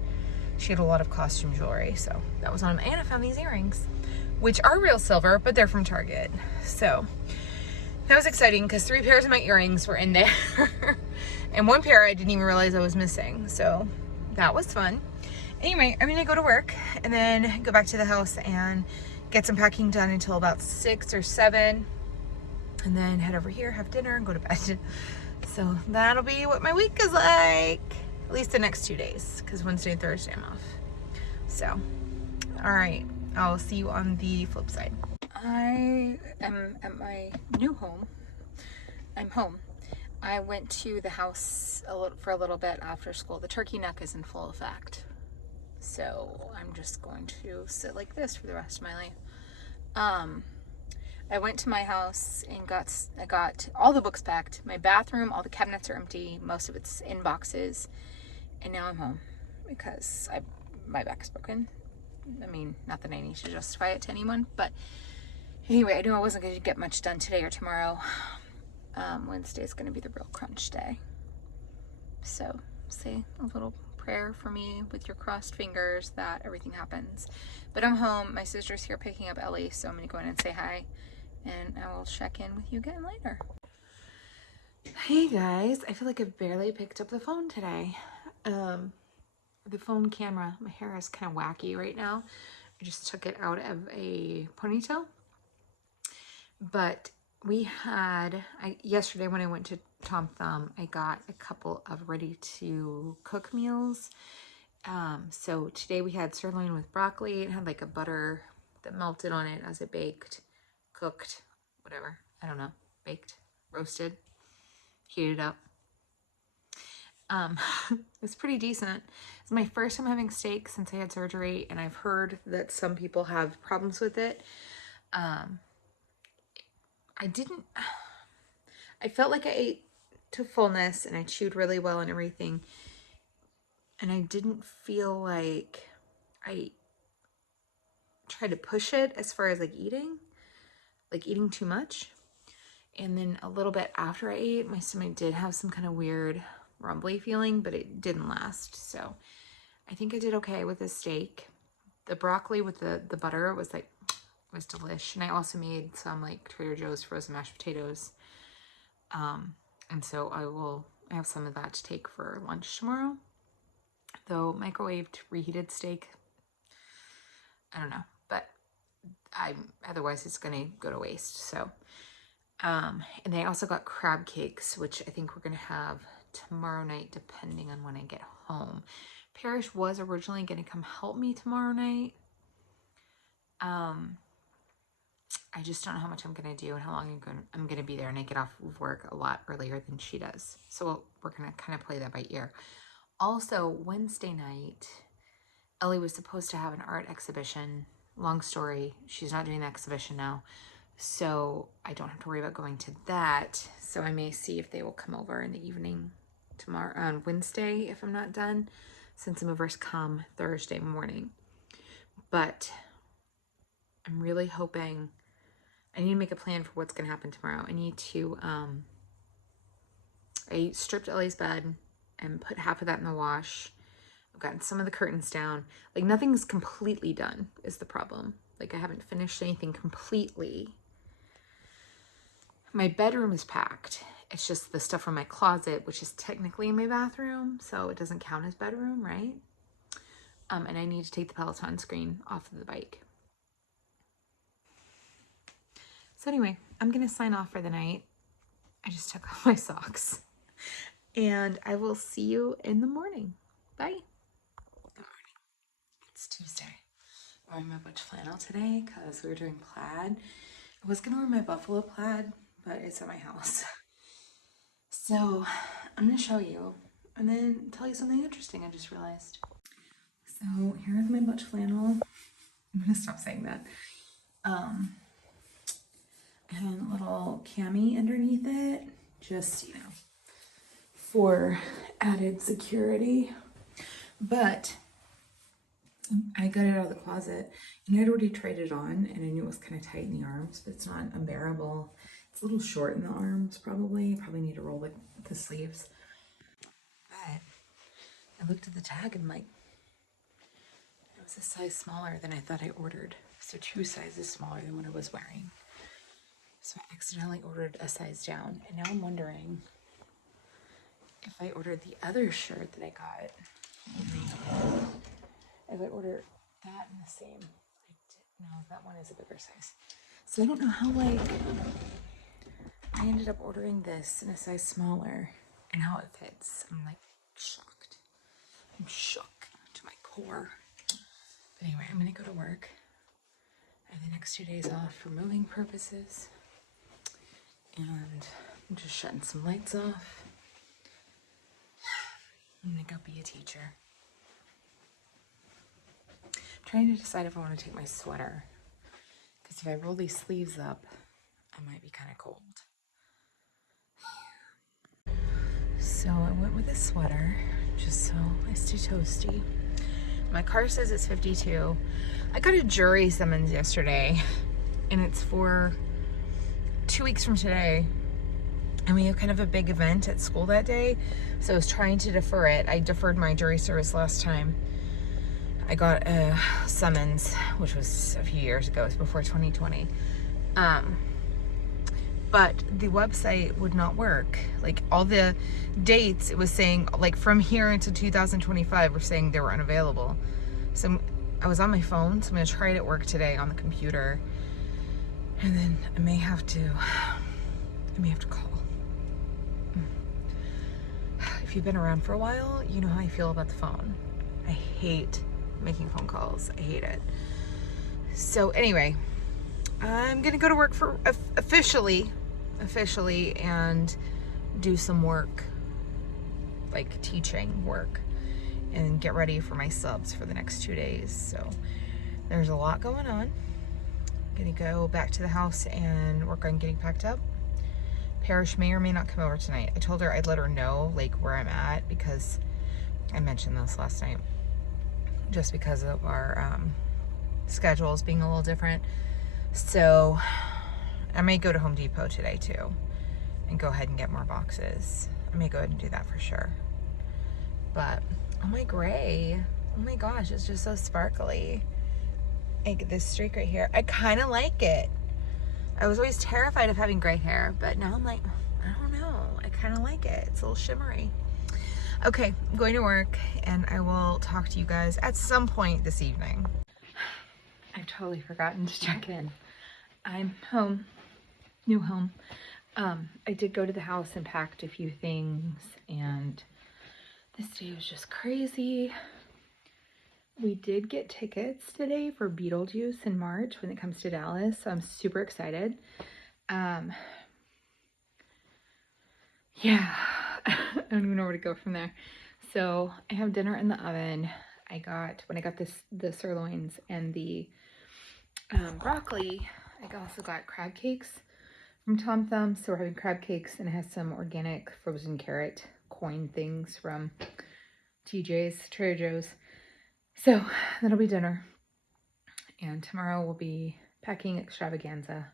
She had a lot of costume jewelry, so that was on them. And I found these earrings, which are real silver, but they're from Target. So that was exciting because 3 pairs of my earrings were in there. And 1 pair I didn't even realize I was missing. So that was fun. Anyway, I'm gonna go to work and then go back to the house and get some packing done until about 6 or 7. And then head over here, have dinner, and go to bed. So that'll be what my week is like. At least the next 2 days, because Wednesday and Thursday I'm off. So, all right, I'll see you on the flip side. I am at my new home. I'm home. I went to the house for a little bit after school. The turkey neck is in full effect. So I'm just going to sit like this for the rest of my life. I went to my house and I got all the books packed. My bathroom, all the cabinets are empty. Most of it's in boxes. And now I'm home because my back is broken. I mean, not that I need to justify it to anyone, but anyway, I knew I wasn't going to get much done today or tomorrow. Wednesday is going to be the real crunch day. So say a little prayer for me with your crossed fingers that everything happens. But I'm home. My sister's here picking up Ellie, so I'm going to go in and say hi. And I will check in with you again later. Hey guys, I feel like I barely picked up the phone today. The phone camera, my hair is kind of wacky right now. I just took it out of a ponytail. But we had, yesterday when I went to Tom Thumb, I got a couple of ready to cook meals. So today we had sirloin with broccoli. It had like a butter that melted on it as it baked, cooked, whatever. I don't know, baked, roasted, heated up. It was pretty decent. It's my first time having steak since I had surgery, and I've heard that some people have problems with it. I felt like I ate to fullness and I chewed really well and everything. And I didn't feel like I tried to push it as far as like eating too much. And then a little bit after I ate, my stomach did have some kind of weird rumbly feeling, but it didn't last. So I think I did okay with the steak. The broccoli with the butter was like, was delish. And I also made some like Trader Joe's frozen mashed potatoes. And so I have some of that to take for lunch tomorrow. Though microwaved reheated steak, I don't know, but otherwise it's gonna go to waste. So, and then I also got crab cakes, which I think we're gonna have tomorrow night, depending on when I get home. Parrish was originally gonna come help me tomorrow night. I just don't know how much I'm gonna do and how long I'm gonna be there, and I get off of work a lot earlier than she does. So we're gonna kind of play that by ear. Also, Wednesday night, Ellie was supposed to have an art exhibition. Long story, she's not doing the exhibition now. So I don't have to worry about going to that. So I may see if they will come over in the evening tomorrow, on Wednesday, if I'm not done, since the movers come Thursday morning. But I'm really hoping, I need to make a plan for what's going to happen tomorrow. I need to, I stripped Ellie's bed and put half of that in the wash. I've gotten some of the curtains down. Like, nothing's completely done is the problem. Like, I haven't finished anything completely. My bedroom is packed. It's just the stuff from my closet, which is technically in my bathroom, so it doesn't count as bedroom, right? And I need to take the Peloton screen off of the bike. So anyway, I'm going to sign off for the night. I just took off my socks. And I will see you in the morning. Bye. Good morning. It's Tuesday. I'm wearing my butch flannel today because we were doing plaid. I was going to wear my buffalo plaid, but it's at my house. So I'm going to show you and then tell you something interesting I just realized. So here's my butch flannel. I'm going to stop saying that. And a little cami underneath it, just, you know, for added security. But I got it out of the closet and I'd already tried it on and I knew it was kind of tight in the arms, but it's not unbearable. It's a little short in the arms, probably need to roll the sleeves. But I looked at the tag and like, it was a size smaller than I thought I ordered. So 2 sizes smaller than what I was wearing. So I accidentally ordered a size down, and now I'm wondering if I ordered the other shirt that I got, if I ordered that in the same, no, that one is a bigger size. So I don't know how, like, I ended up ordering this in a size smaller and how it fits. I'm like shocked. I'm shook to my core. But anyway, I'm gonna go to work. I have the next 2 days off for moving purposes. And I'm just shutting some lights off. I'm gonna go be a teacher. I'm trying to decide if I want to take my sweater, because if I roll these sleeves up, I might be kind of cold. So I went with a sweater, just so it's too toasty. My car says it's 52. I got a jury summons yesterday, and it's for 2 weeks from today, and we have kind of a big event at school that day, so I was trying to defer it. I deferred my jury service last time. I got a summons, which was a few years ago. It was before 2020. But the website would not work. Like, all the dates, it was saying, like, from here until 2025 were saying they were unavailable. So I was on my phone, so I'm gonna try it at work today on the computer. And then I may have to call. If you've been around for a while, you know how I feel about the phone. I hate making phone calls. I hate it. So anyway, I'm gonna go to work for officially and do some work, like teaching work, and get ready for my subs for the next 2 days. So there's a lot going on. Gonna go back to the house and work on getting packed up. Parrish may or may not come over tonight. I told her I'd let her know, like, where I'm at, because I mentioned this last night, just because of our schedules being a little different. So I may go to Home Depot today too and go ahead and get more boxes. I may go ahead and do that for sure. But, oh my gray. Oh my gosh, it's just so sparkly. Like this streak right here. I kind of like it. I was always terrified of having gray hair, but now I'm like, I don't know. I kind of like it. It's a little shimmery. Okay, I'm going to work and I will talk to you guys at some point this evening. I've totally forgotten to check in. I'm home, new home. I did go to the house and packed a few things, and this day was just crazy. We did get tickets today for Beetlejuice in March when it comes to Dallas, so I'm super excited. Yeah, I don't even know where to go from there. So I have dinner in the oven. When I got the sirloins and the broccoli, I also got crab cakes from Tom Thumb. So we're having crab cakes, and it has some organic frozen carrot coin things from TJ's, Trader Joe's. So that'll be dinner. And tomorrow we'll be packing extravaganza.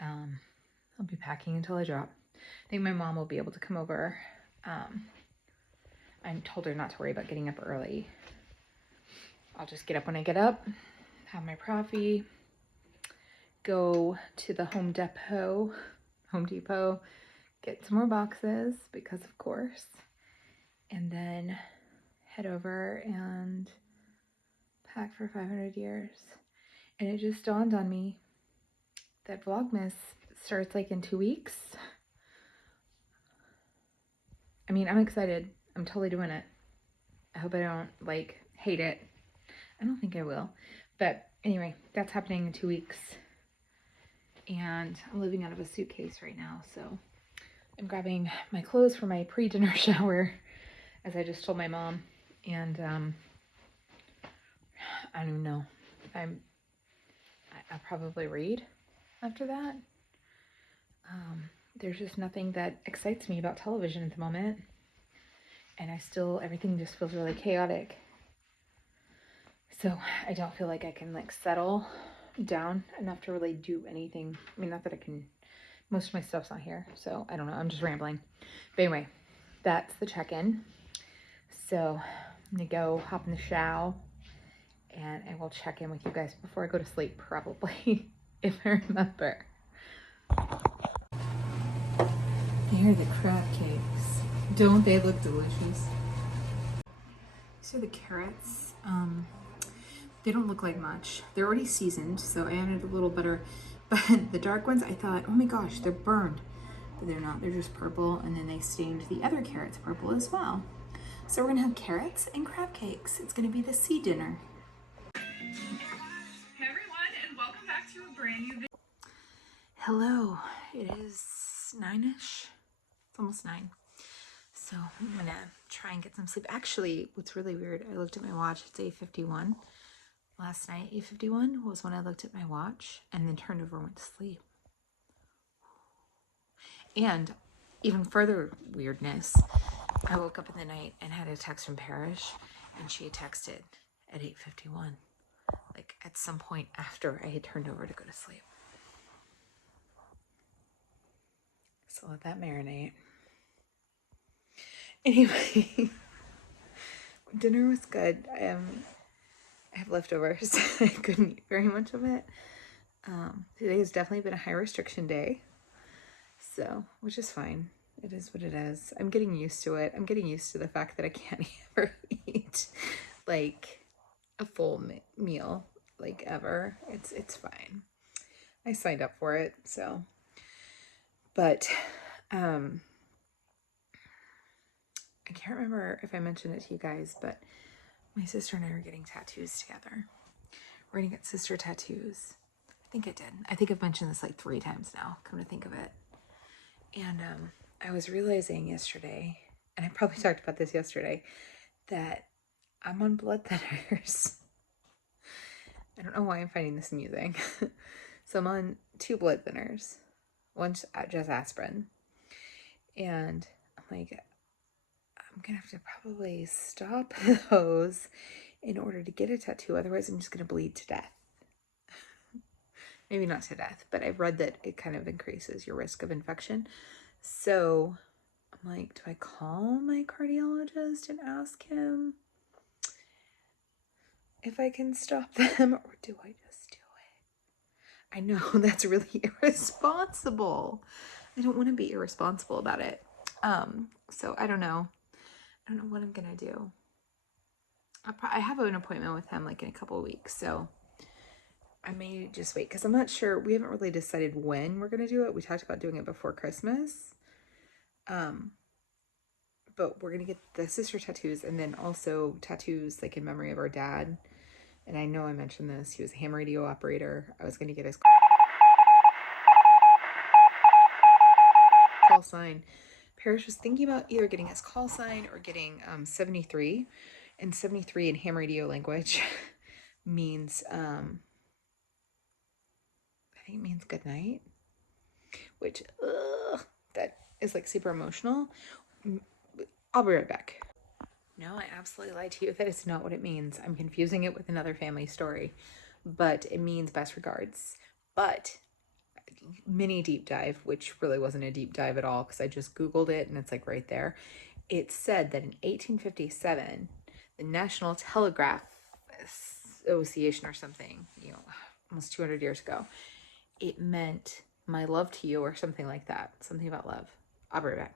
I'll be packing until I drop. I think my mom will be able to come over. I told her not to worry about getting up early. I'll just get up when I get up, have my coffee, go to the Home Depot, get some more boxes because of course, and then head over and pack for 500 years. And it just dawned on me that Vlogmas starts like in 2 weeks. I mean, I'm excited. I'm totally doing it. I hope I don't like hate it. I don't think I will. But anyway, that's happening in 2 weeks. And I'm living out of a suitcase right now. So I'm grabbing my clothes for my pre-dinner shower, as I just told my mom. And I don't even know. I'll probably read after that. There's just nothing that excites me about television at the moment. And everything just feels really chaotic. So I don't feel like I can like settle down enough to really do anything. I mean, not that I can, most of my stuff's not here. So I don't know, I'm just rambling. But anyway, that's the check-in. So I'm gonna go hop in the shower and I will check in with you guys before I go to sleep, probably, if I remember. Here are the crab cakes. Don't they look delicious? These are the carrots. They don't look like much. They're already seasoned, so I added a little butter. But the dark ones, I thought, oh my gosh, they're burned. But they're not, they're just purple, and then they stained the other carrots purple as well. So we're gonna have carrots and crab cakes. It's gonna be the sea dinner. Hey everyone, and welcome back to a brand new video. Hello, it is 9-ish. It's almost 9. So I'm gonna try and get some sleep. Actually, what's really weird, I looked at my watch, it's 8:51. Last night, 8:51 was when I looked at my watch and then turned over and went to sleep. And even further weirdness, I woke up in the night and had a text from Parrish, and she had texted at 8:51, like at some point after I had turned over to go to sleep. So let that marinate. Anyway, dinner was good. I have leftovers. I couldn't eat very much of it. Today has definitely been a high restriction day, so which is fine. It is what it is. I'm getting used to it. I'm getting used to the fact that I can't ever eat like a full meal, like ever. It's fine. I signed up for it, so. But I can't remember if I mentioned it to you guys, but my sister and I are getting tattoos together. We're gonna get sister tattoos. I think I did. I think I've mentioned this like 3 times now, come to think of it. And I was realizing yesterday, and I probably talked about this yesterday, that I'm on blood thinners. I don't know why I'm finding this amusing. So I'm on 2 blood thinners. One's just aspirin. And I'm like, I'm gonna have to probably stop those in order to get a tattoo. Otherwise, I'm just gonna bleed to death. maybe not to death, but I've read that it kind of increases your risk of infection. So I'm like, do I call my cardiologist and ask him if I can stop them, or do I just do it? I know that's really irresponsible. I don't want to be irresponsible about it. So I don't know. I don't know what I'm gonna do. I have an appointment with him like in a couple of weeks, so I may just wait because I'm not sure. We haven't really decided when we're gonna do it. We talked about doing it before Christmas. But we're gonna get the sister tattoos and then also tattoos like in memory of our dad. And I know I mentioned this. He was a ham radio operator. I was gonna get his call sign. Parrish was thinking about either getting his call sign or getting 73. And 73 in ham radio language means I think it means good night, which that is like super emotional. I'll be right back. No, I absolutely lied to you. That is not what it means. I'm confusing it with another family story, but it means best regards. But mini deep dive, which really wasn't a deep dive at all because I just Googled it and it's like right there. It said that in 1857, the National Telegraph Association or something, almost 200 years ago, it meant my love to you or something like that. Something about love. I'll be right back.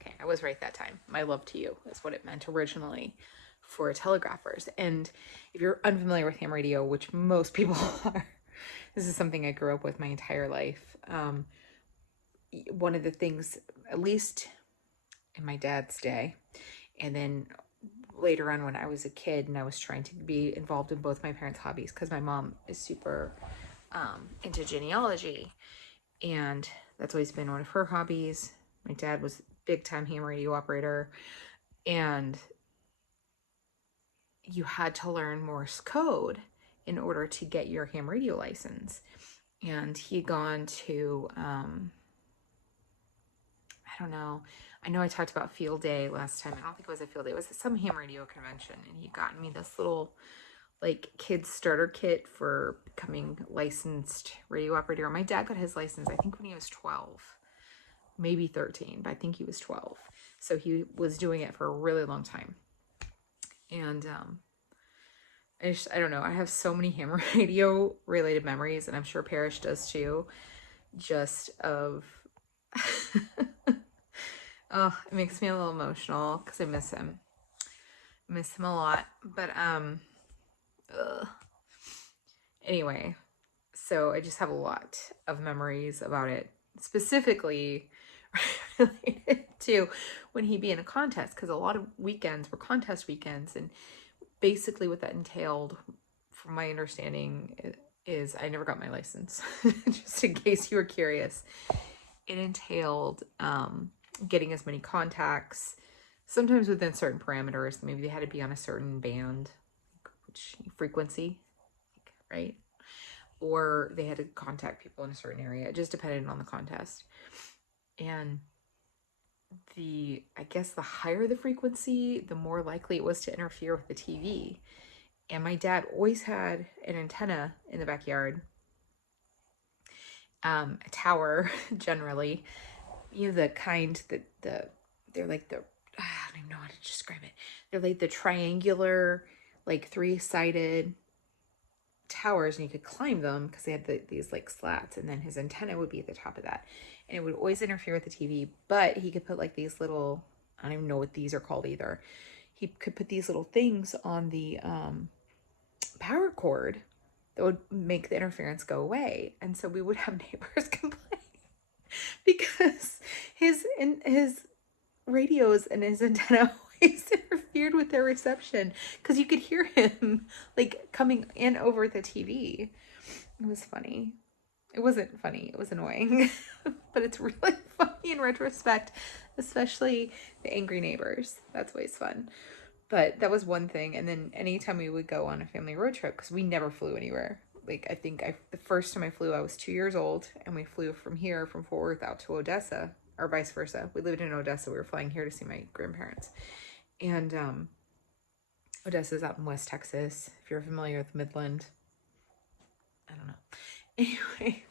Okay, I was right that time. My love to you is what it meant originally for telegraphers. And if you're unfamiliar with ham radio, which most people are, this is something I grew up with my entire life. One of the things, at least in my dad's day, and then later on when I was a kid and I was trying to be involved in both my parents' hobbies, because my mom is super into genealogy, and that's always been one of her hobbies. My dad was big time ham radio operator, and you had to learn Morse code in order to get your ham radio license. And he had gone to I don't know, I know I talked about field day last time. I don't think it was a field day, it was some ham radio convention, and he got me this little like kids starter kit for becoming licensed radio operator. My dad got his license I think when he was 12, maybe 13, but I think he was 12. So he was doing it for a really long time. And I don't know. I have so many ham radio related memories, and I'm sure Parrish does too. Just of, oh, it makes me a little emotional because I miss him. I miss him a lot. But anyway, so I just have a lot of memories about it, specifically related to when he'd be in a contest, because a lot of weekends were contest weekends, and basically what that entailed, from my understanding, is I never got my license. Just in case you were curious, it entailed getting as many contacts, sometimes within certain parameters. Maybe they had to be on a certain band, which frequency, right? Or they had to contact people in a certain area. It just depended on the contest. And I guess the higher the frequency, the more likely it was to interfere with the TV. And my dad always had an antenna in the backyard, a tower generally, the kind that they're like I don't even know how to describe it. They're like the triangular, like 3-sided towers, and you could climb them because they had these like slats, and then his antenna would be at the top of that, and it would always interfere with the TV. But he could put like these little, I don't even know what these are called either. He could put these little things on the power cord that would make the interference go away. And so we would have neighbors complain because his radios and his antenna always interfered with their reception, because you could hear him like coming in over the TV. It was funny. It wasn't funny, it was annoying. But it's really funny in retrospect, especially the angry neighbors. That's always fun. But that was one thing. And then anytime we would go on a family road trip, because we never flew anywhere. Like, I think the first time I flew, I was 2 years old, and we flew from Fort Worth out to Odessa, or vice versa. We lived in Odessa. We were flying here to see my grandparents. And Odessa's out in West Texas, if you're familiar with Midland. I don't know. Anyway,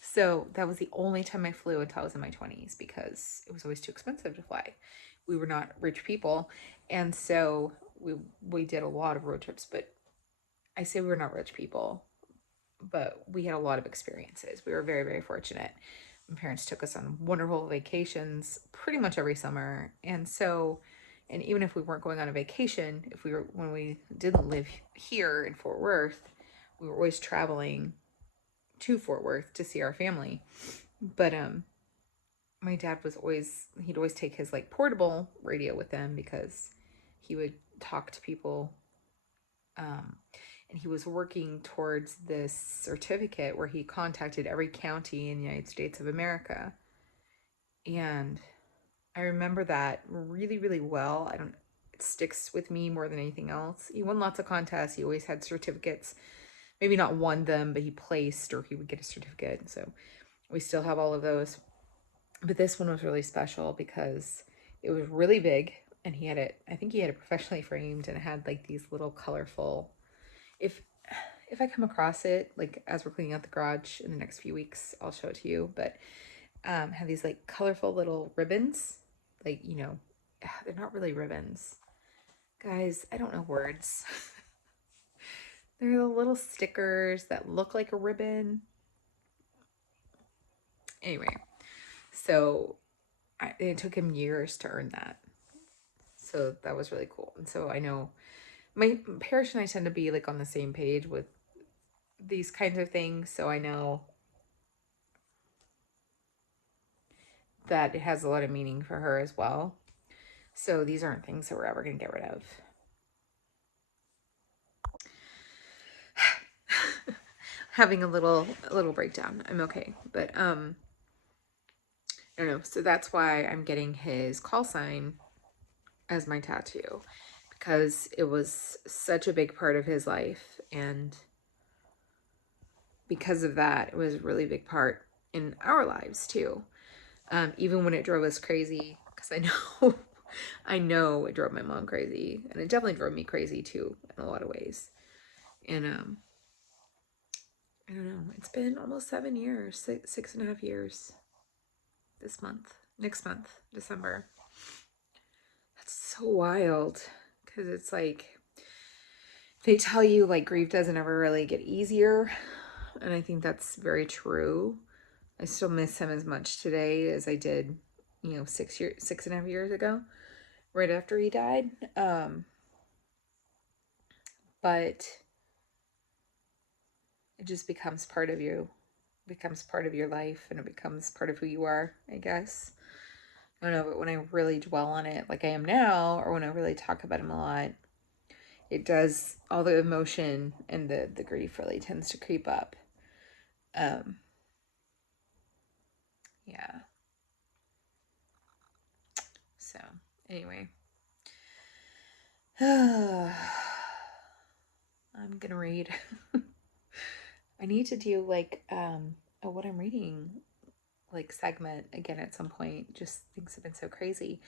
so that was the only time I flew until I was in my 20s because it was always too expensive to fly. We were not rich people. And so we did a lot of road trips, but I say we were not rich people, but we had a lot of experiences. We were very, very fortunate. My parents took us on wonderful vacations pretty much every summer. And so, and even if we weren't going on a vacation, if we were, when we didn't live here in Fort Worth, we were always traveling to Fort Worth to see our family. But my dad was always, he'd always take his like portable radio with him because he would talk to people. And he was working towards this certificate where he contacted every county in the United States of America. And I remember that really, really well. It sticks with me more than anything else. He won lots of contests. He always had certificates. Maybe not won them, but he placed or he would get a certificate. So we still have all of those. But this one was really special because it was really big and he had it, I think he had it professionally framed, and it had like these little colorful, if I come across it, like as we're cleaning out the garage in the next few weeks, I'll show it to you. But have these like colorful little ribbons, like, you know, they're not really ribbons. Guys, I don't know words. They're the little stickers that look like a ribbon. Anyway, so it took him years to earn that. So that was really cool. And so I know my parish and I tend to be like on the same page with these kinds of things. So I know that it has a lot of meaning for her as well. So these aren't things that we're ever going to get rid of. Having a little breakdown. I'm okay. But I don't know. So that's why I'm getting his call sign as my tattoo, because it was such a big part of his life, and because of that, it was a really big part in our lives too. Even when it drove us crazy, because I know it drove my mom crazy, and it definitely drove me crazy too in a lot of ways. And I don't know, it's been almost 7 years, 6.5 years next month, December. That's so wild, because it's like, they tell you like grief doesn't ever really get easier, and I think that's very true. I still miss him as much today as I did, 6.5 years ago, right after he died. But it just becomes part of you, becomes part of your life, and it becomes part of who you are, I guess. I don't know, but when I really dwell on it like I am now, or when I really talk about him a lot, it does, all the emotion and the grief really tends to creep up. Yeah. So, anyway. I'm gonna read. I need to do like a what I'm reading like segment again at some point. Just things have been so crazy.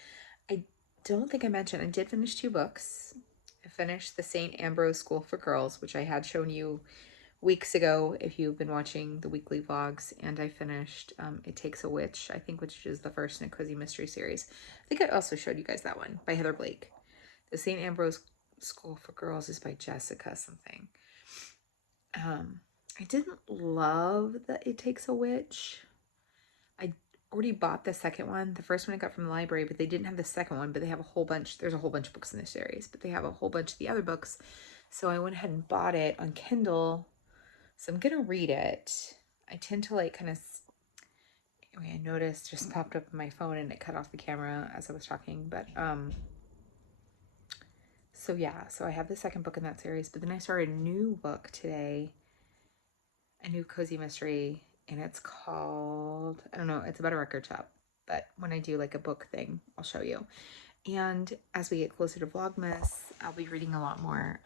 I don't think I mentioned I did finish 2 books. I finished the St. Ambrose School for Girls, which I had shown you weeks ago if you've been watching the weekly vlogs, and I finished It Takes a Witch, I think, which is the first in a cozy mystery series. I think I also showed you guys that one by Heather Blake. The St. Ambrose School for Girls is by Jessica something. I didn't love that It Takes a Witch. I already bought the second one. The first one I got from the library, but they didn't have the second one, but they have a whole bunch. There's a whole bunch of books in this series, but they have a whole bunch of the other books. So I went ahead and bought it on Kindle. So I'm going to read it. I tend to like kind of, I noticed just popped up on my phone and it cut off the camera as I was talking, but so yeah, so I have the second book in that series, but then I started a new book today, a new cozy mystery, and it's called, I don't know, it's about a record shop, but when I do like a book thing, I'll show you. And as we get closer to Vlogmas, I'll be reading a lot more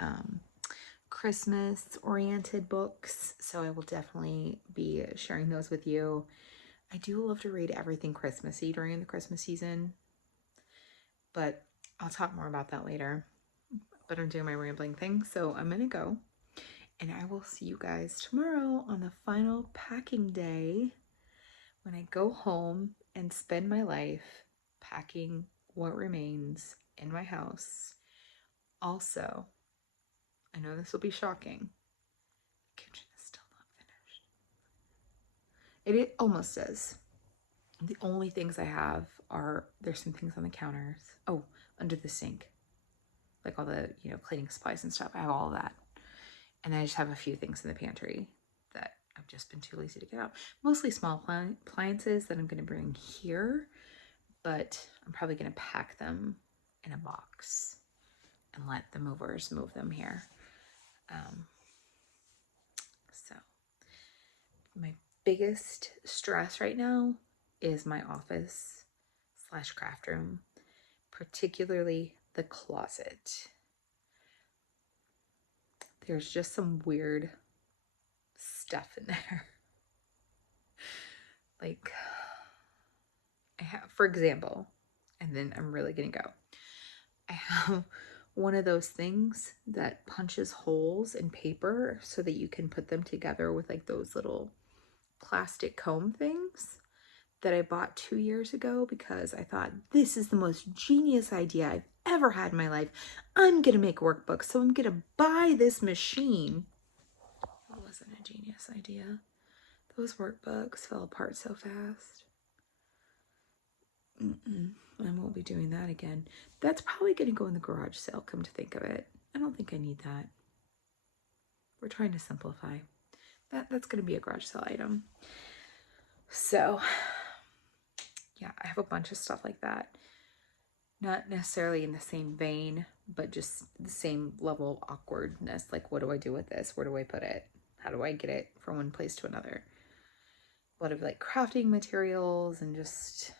Christmas oriented books, so I will definitely be sharing those with you. I do love to read everything Christmassy during the Christmas season, but I'll talk more about that later. But I'm doing my rambling thing, so I'm gonna go. And I will see you guys tomorrow on the final packing day when I go home and spend my life packing what remains in my house. Also, I know this will be shocking. The kitchen is still not finished. It almost is. The only things I have are, there's some things on the counters. Oh, under the sink. Like all the, cleaning supplies and stuff. I have all of that. And I just have a few things in the pantry that I've just been too lazy to get out. Mostly small appliances that I'm going to bring here, but I'm probably going to pack them in a box and let the movers move them here. So my biggest stress right now is my office / craft room, particularly the closet. There's just some weird stuff in there. Like, I have, for example, and then I'm really gonna go. I have one of those things that punches holes in paper so that you can put them together with like those little plastic comb things that I bought 2 years ago because I thought this is the most genius idea I've ever had in my life. I'm gonna make workbooks, so I'm gonna buy this machine. That wasn't a genius idea. Those workbooks fell apart so fast. I won't be doing that again. That's probably gonna go in the garage sale, come to think of it. I don't think I need that. We're trying to simplify. That's gonna be a garage sale item. So yeah, I have a bunch of stuff like that. Not necessarily in the same vein, but just the same level of awkwardness. Like, what do I do with this? Where do I put it? How do I get it from one place to another? A lot of like crafting materials and just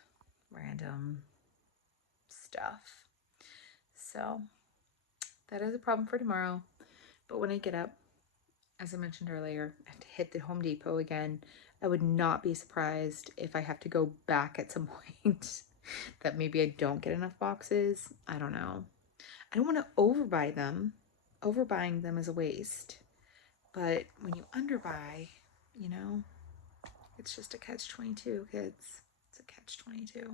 random stuff. So that is a problem for tomorrow. But when I get up, as I mentioned earlier, I have to hit the Home Depot again. I would not be surprised if I have to go back at some point that maybe I don't get enough boxes. I don't know. I don't want to overbuy them. Overbuying them is a waste. But when you underbuy, it's just a catch-22, kids. It's a catch-22.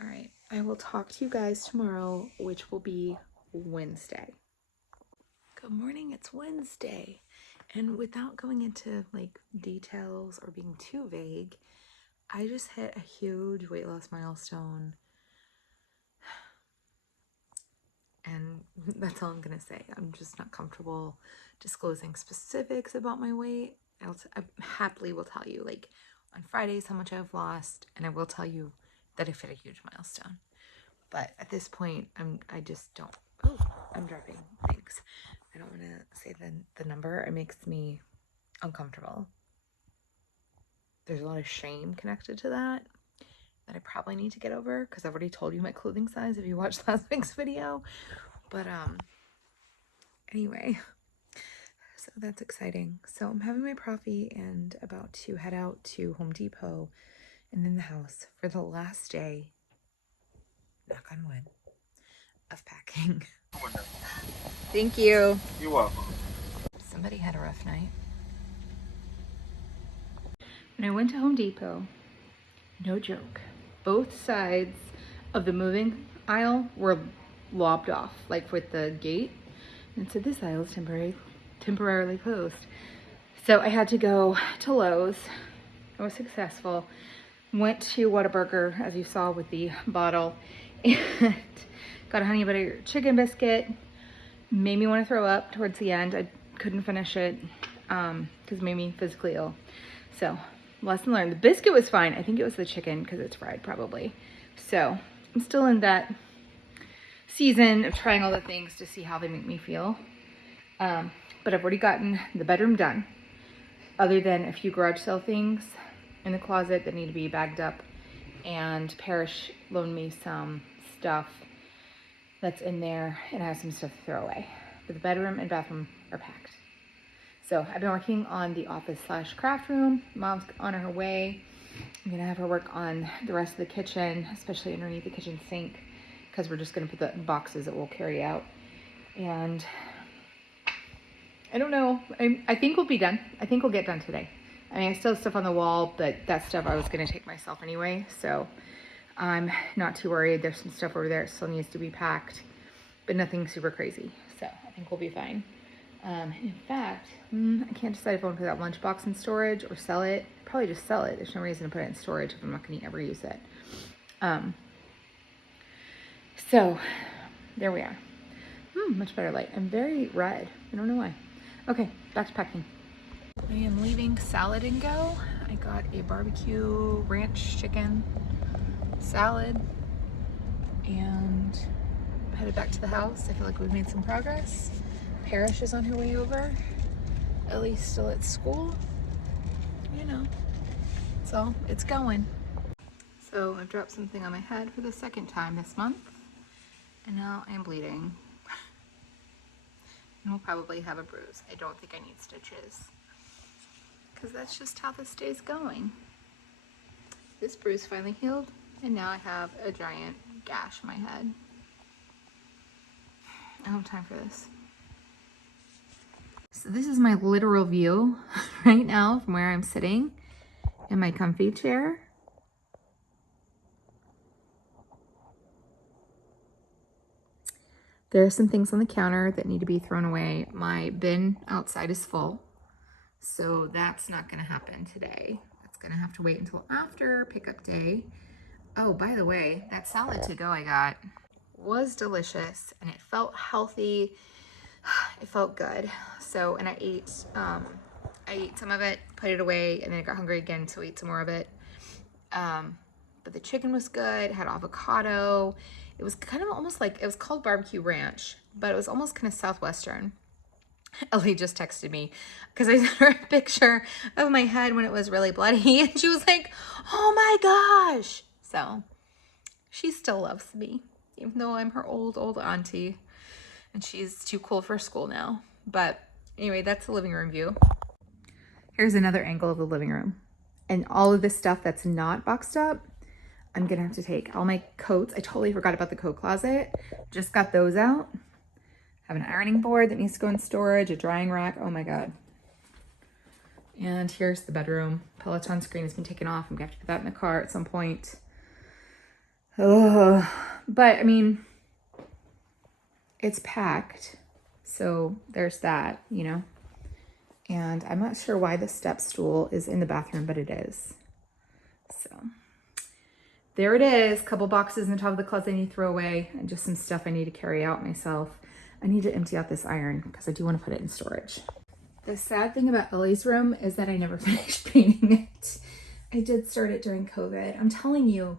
All right. I will talk to you guys tomorrow, which will be Wednesday. Good morning. It's Wednesday. And without going into like details or being too vague, I just hit a huge weight loss milestone. And that's all I'm going to say. I'm just not comfortable disclosing specifics about my weight. I happily will tell you, like, on Fridays how much I've lost, and I will tell you that I've hit a huge milestone. But at this point, I just don't. Oh, I'm dropping things. I don't want to say the number. It makes me uncomfortable. There's a lot of shame connected to that I probably need to get over because I've already told you my clothing size if you watched last week's video. But anyway, so that's exciting. So I'm having my coffee and about to head out to Home Depot and in the house for the last day, knock on wood, of packing. Thank you. You're welcome. Somebody had a rough night. When I went to Home Depot, no joke, both sides of the moving aisle were lopped off, like with the gate. And so this aisle is temporarily closed. So I had to go to Lowe's. I was successful. Went to Whataburger, as you saw with the bottle, and got a honey butter chicken biscuit. Made me want to throw up towards the end. I couldn't finish it because it made me physically ill. So lesson learned. The biscuit was fine. I think it was the chicken because it's fried probably. So I'm still in that season of trying all the things to see how they make me feel. But I've already gotten the bedroom done, other than a few garage sale things in the closet that need to be bagged up. And Parrish loaned me some stuff that's in there, and I have some stuff to throw away. But the bedroom and bathroom are packed. So I've been working on the office / craft room. Mom's on her way. I'm gonna have her work on the rest of the kitchen, especially underneath the kitchen sink, because we're just gonna put the boxes that we'll carry out. And I don't know. I think we'll be done. I think we'll get done today. I mean, I still have stuff on the wall, but that stuff I was going to take myself anyway. So I'm not too worried. There's some stuff over there that still needs to be packed, but nothing super crazy. So I think we'll be fine. In fact, I can't decide if I want to put that lunchbox in storage or sell it. Probably just sell it. There's no reason to put it in storage if I'm not going to ever use it. So there we are. Much better light. I'm very red. I don't know why. Okay, back to packing. I am leaving Salad and Go. I got a barbecue ranch chicken salad and I'm headed back to the house. I feel like we've made some progress. Parrish is on her way over. Ellie's still at school. You know, so it's going. So I've dropped something on my head for the second time this month and now I'm bleeding. And we'll probably have a bruise. I don't think I need stitches because that's just how this day's going. This bruise finally healed and now I have a giant gash in my head. I don't have time for this. So this is my literal view right now from where I'm sitting in my comfy chair. There are some things on the counter that need to be thrown away. My bin outside is full, so that's not gonna happen today. That's gonna have to wait until after pickup day. Oh, by the way, that salad to go I got was delicious and it felt healthy. It felt good. So, and I ate some of it, put it away, and then I got hungry again, so I ate some more of it. But the chicken was good, had avocado. It was kind of almost like, it was called barbecue ranch, but it was almost kind of Southwestern. Ellie just texted me because I sent her a picture of my head when it was really bloody and she was like, oh my gosh. So she still loves me, even though I'm her old auntie and she's too cool for school now. But anyway, that's the living room view. Here's another angle of the living room. And all of this stuff that's not boxed up, I'm gonna have to take. All my coats, I totally forgot about the coat closet. Just got those out. Have an ironing board that needs to go in storage, a drying rack, oh my God. And here's the bedroom. Peloton screen has been taken off. I'm gonna have to put that in the car at some point. Oh, but I mean, it's packed. So there's that, you know? And I'm not sure why the step stool is in the bathroom, but it is. So there it is. Couple boxes in the top of the closet I need to throw away and just some stuff I need to carry out myself. I need to empty out this iron because I do want to put it in storage. The sad thing about Ellie's room is that I never finished painting it. I did start it during COVID. I'm telling you,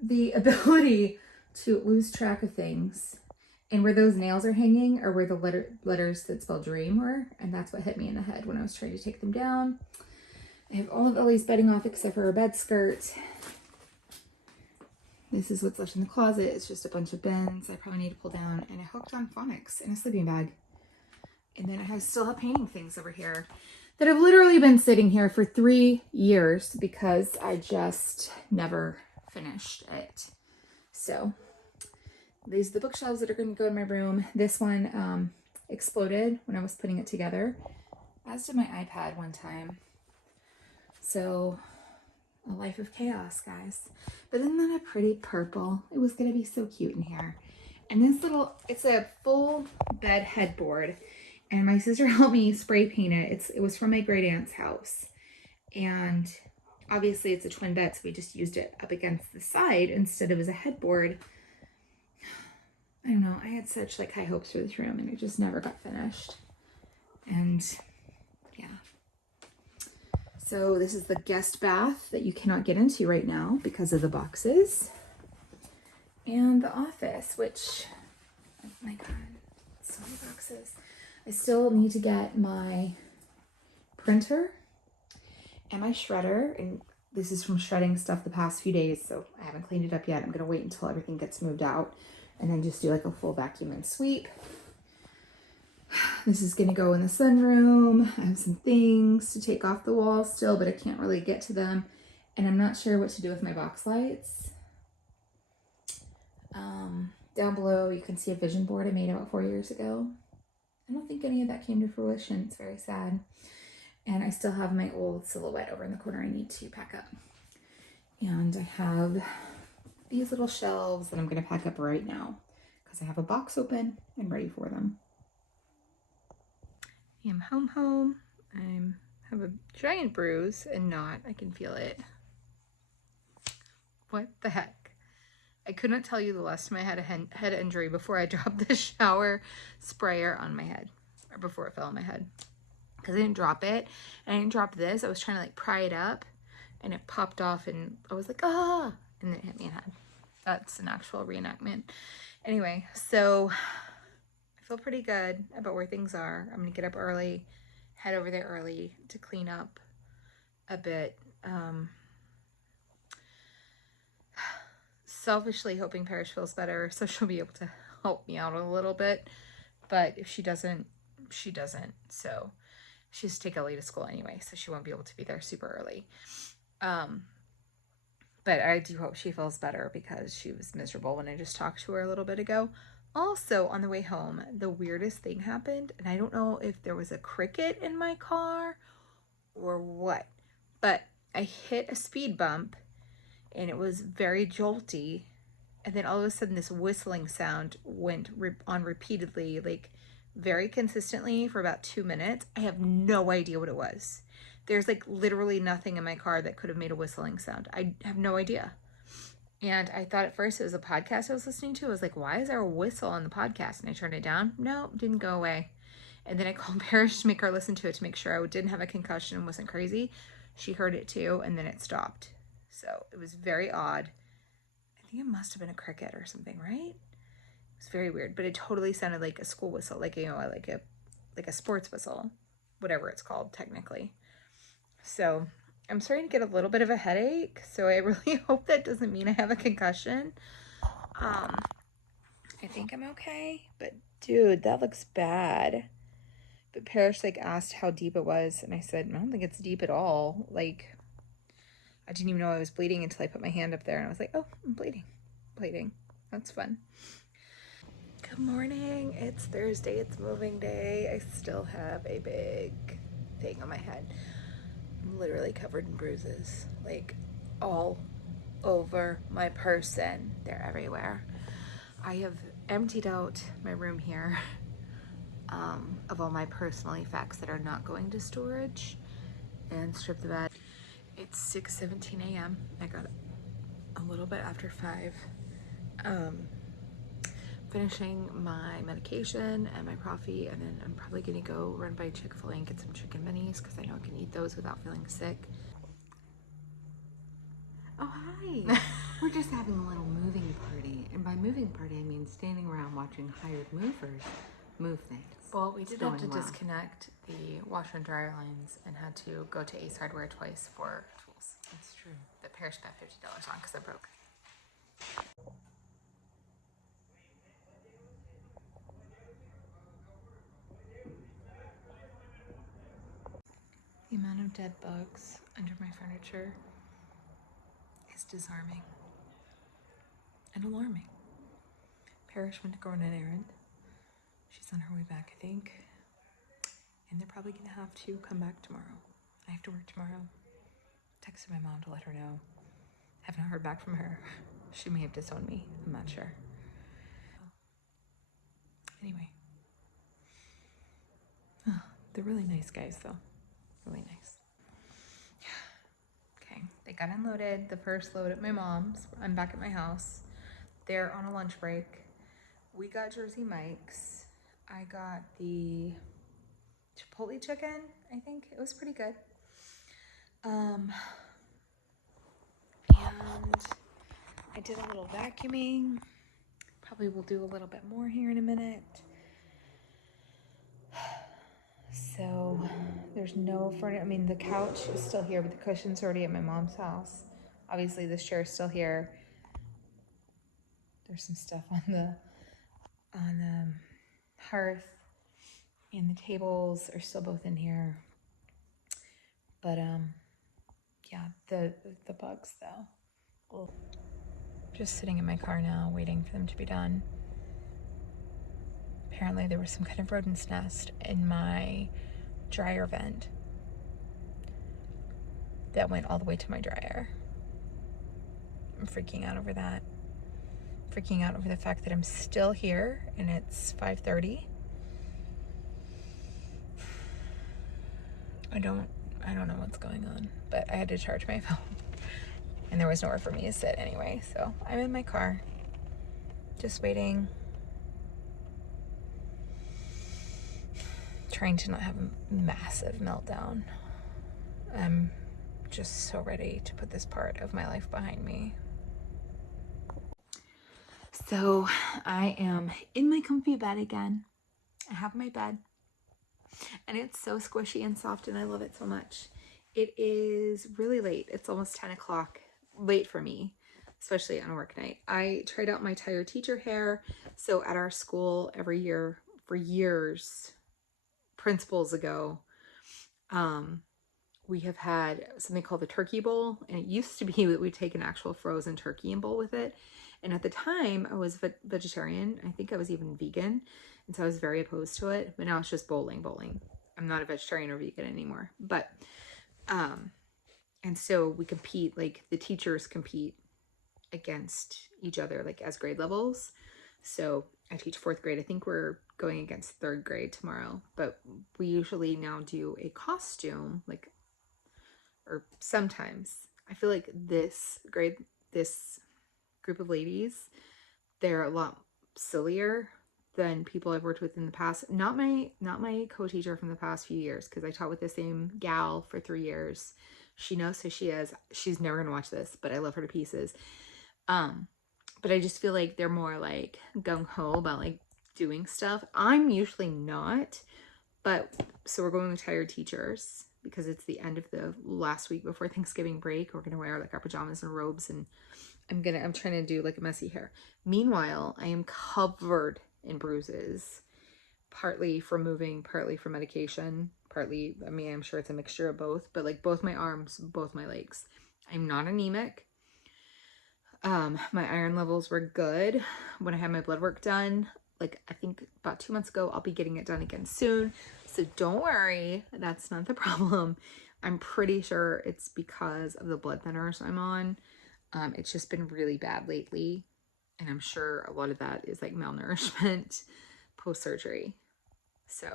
the ability to lose track of things and where those nails are hanging are where the letters that spell dream were. And that's what hit me in the head when I was trying to take them down. I have all of Ellie's bedding off except for her bed skirt. This is what's left in the closet. It's just a bunch of bins I probably need to pull down. And I hooked on phonics in a sleeping bag. And then I still have painting things over here that have literally been sitting here for 3 years because I just never finished it. So these are the bookshelves that are going to go in my room. This one exploded when I was putting it together, as did my iPad one time. So a life of chaos, guys. But isn't that a pretty purple? It was going to be so cute in here. And this little, it's a full bed headboard. And my sister helped me spray paint it. It was from my great aunt's house. And obviously it's a twin bed, so we just used it up against the side instead of as a headboard. I don't know. I had such like high hopes for this room and it just never got finished. And yeah. So this is the guest bath that you cannot get into right now because of the boxes. And the office, which, oh my God, so many boxes. I still need to get my printer and my shredder. And this is from shredding stuff the past few days, so I haven't cleaned it up yet. I'm gonna wait until everything gets moved out and then just do like a full vacuum and sweep. This is gonna go in the sunroom. I have some things to take off the wall still, but I can't really get to them. And I'm not sure what to do with my box lights. Down below, you can see a vision board I made about 4 years ago. I don't think any of that came to fruition. It's very sad. And I still have my old silhouette over in the corner I need to pack up. And I have these little shelves that I'm going to pack up right now because I have a box open and ready for them. I'm home. I have a giant bruise and not. I can feel it. What the heck? I could not tell you the last time I had a head injury before I dropped the shower sprayer on my head, or before it fell on my head. Because I didn't drop it, and I didn't drop this. I was trying to like pry it up, and it popped off, and I was like, ah, and then it hit me in the head. That's an actual reenactment. Anyway, so I feel pretty good about where things are. I'm gonna get up early, head over there early to clean up a bit. Selfishly hoping Parrish feels better so she'll be able to help me out a little bit. But if she doesn't, she doesn't. So she has to take Ellie to school anyway, so she won't be able to be there super early. But I do hope she feels better because she was miserable when I just talked to her a little bit ago. Also, on the way home, the weirdest thing happened, and I don't know if there was a cricket in my car or what, but I hit a speed bump and it was very jolty, and then all of a sudden this whistling sound went on repeatedly, like very consistently for about 2 minutes. I have no idea what it was. There's like literally nothing in my car that could have made a whistling sound. I have no idea. And I thought at first it was a podcast I was listening to. I was like, why is there a whistle on the podcast? And I turned it down. No, didn't go away. And then I called Parrish to make her listen to it to make sure I didn't have a concussion and wasn't crazy. She heard it too, and then it stopped. So it was very odd. I think it must have been a cricket or something, right? It was very weird, but it totally sounded like a school whistle, like, you know, like a sports whistle, whatever it's called technically. So I'm starting to get a little bit of a headache, so I really hope that doesn't mean I have a concussion. I think I'm okay, but dude, that looks bad. But Parrish like asked how deep it was, and I said, I don't think it's deep at all. Like, I didn't even know I was bleeding until I put my hand up there, and I was like, oh, I'm bleeding. That's fun. Good morning. It's Thursday. It's moving day. I still have a big thing on my head. I'm literally covered in bruises, like all over my person. They're everywhere. I have emptied out my room here of all my personal effects that are not going to storage and stripped the bed. It's 6:17 a.m. I got a little bit after 5. Finishing my medication and my coffee, and then I'm probably gonna go run by Chick-fil-A and get some chicken minis because I know I can eat those without feeling sick. Oh, hi. We're just having a little moving party. And by moving party, I mean standing around watching hired movers move things. Well, we did have to well. disconnect the washer and dryer lines and had to go to Ace Hardware twice for tools. That's true. The Parrish spent $50 on because they're broke. The amount of dead bugs under my furniture is disarming and alarming. Parrish went to go on an errand. She's on her way back, I think. And they're probably gonna have to come back tomorrow. I have to work tomorrow. Texted my mom to let her know. Have not heard back from her. She may have disowned me. I'm not sure. Anyway. Oh, they're really nice guys, though. Really nice. Okay, they got unloaded. The first load at my mom's. I'm back at my house. They're on a lunch break. We got Jersey Mike's. I got the Chipotle chicken, I think. It was pretty good. And I did a little vacuuming. Probably will do a little bit more here in a minute. So there's no furniture. I mean, the couch is still here, but the cushion's already at my mom's house. Obviously, this chair is still here. There's some stuff on the hearth, and the tables are still both in here. But yeah, the bugs though. Ugh. Just sitting in my car now, waiting for them to be done. apparently there was some kind of rodent's nest in my dryer vent that went all the way to my dryer. I'm freaking out over that. Freaking out over the fact that I'm still here and it's 5:30. I don't know what's going on, but I had to charge my phone and there was nowhere for me to sit anyway. So I'm in my car, just waiting, trying to not have a massive meltdown. I'm just so ready to put this part of my life behind me. So I am in my comfy bed again. I have my bed and it's so squishy and soft and I love it so much. It is really late. It's almost 10 o'clock, late for me, especially on a work night. I tried out my tired teacher hair. So at our school every year for years, principals ago, we have had something called the turkey bowl, and it used to be that we'd take an actual frozen turkey and bowl with it. And at the time I was vegetarian. I think I was even vegan. And so I was very opposed to it, but now it's just bowling. I'm not a vegetarian or vegan anymore, but, and so we compete, like the teachers compete against each other, like as grade levels. So I teach 4th grade. I think we're going against 3rd grade tomorrow, but we usually now do a costume, like, or sometimes. I feel like this group of ladies, they're a lot sillier than people I've worked with in the past. Not my co-teacher from the past few years, because I taught with the same gal for 3 years. She knows who she is. She's never gonna watch this, but I love her to pieces. But I just feel like they're more like gung-ho about like doing stuff. I'm usually not, but so we're going with tired teachers because it's the end of the last week before Thanksgiving break. We're gonna wear like our pajamas and robes, and I'm trying to do like a messy hair. Meanwhile, I am covered in bruises, partly from moving, partly from medication, partly, I mean, I'm sure it's a mixture of both, but like both my arms, both my legs. I'm not anemic. My iron levels were good when I had my blood work done, like I think about 2 months ago. I'll be getting it done again soon. So don't worry, that's not the problem. I'm pretty sure it's because of the blood thinners I'm on. It's just been really bad lately. And I'm sure a lot of that is like malnourishment post-surgery. So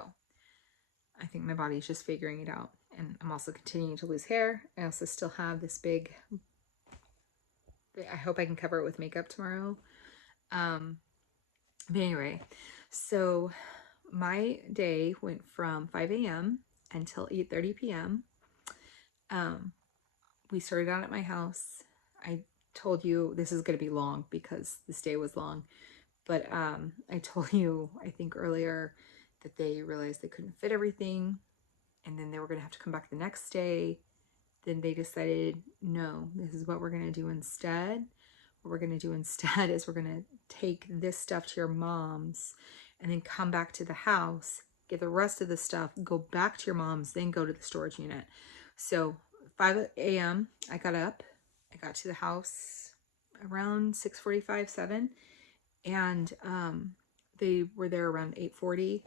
I think my body's just figuring it out. And I'm also continuing to lose hair. I also still have this big, I hope I can cover it with makeup tomorrow. But anyway, so my day went from 5 a.m. until 8:30 p.m. We started out at my house. I told you this is going to be long because this day was long. But I told you, I think earlier, that they realized they couldn't fit everything. And then they were going to have to come back the next day. Then they decided, no, this is what we're going to do instead. What we're going to do instead is we're going to take this stuff to your mom's and then come back to the house, get the rest of the stuff, go back to your mom's, then go to the storage unit. So 5 a.m. I got up. I got to the house around 6:45, 7. And they were there around 8:40.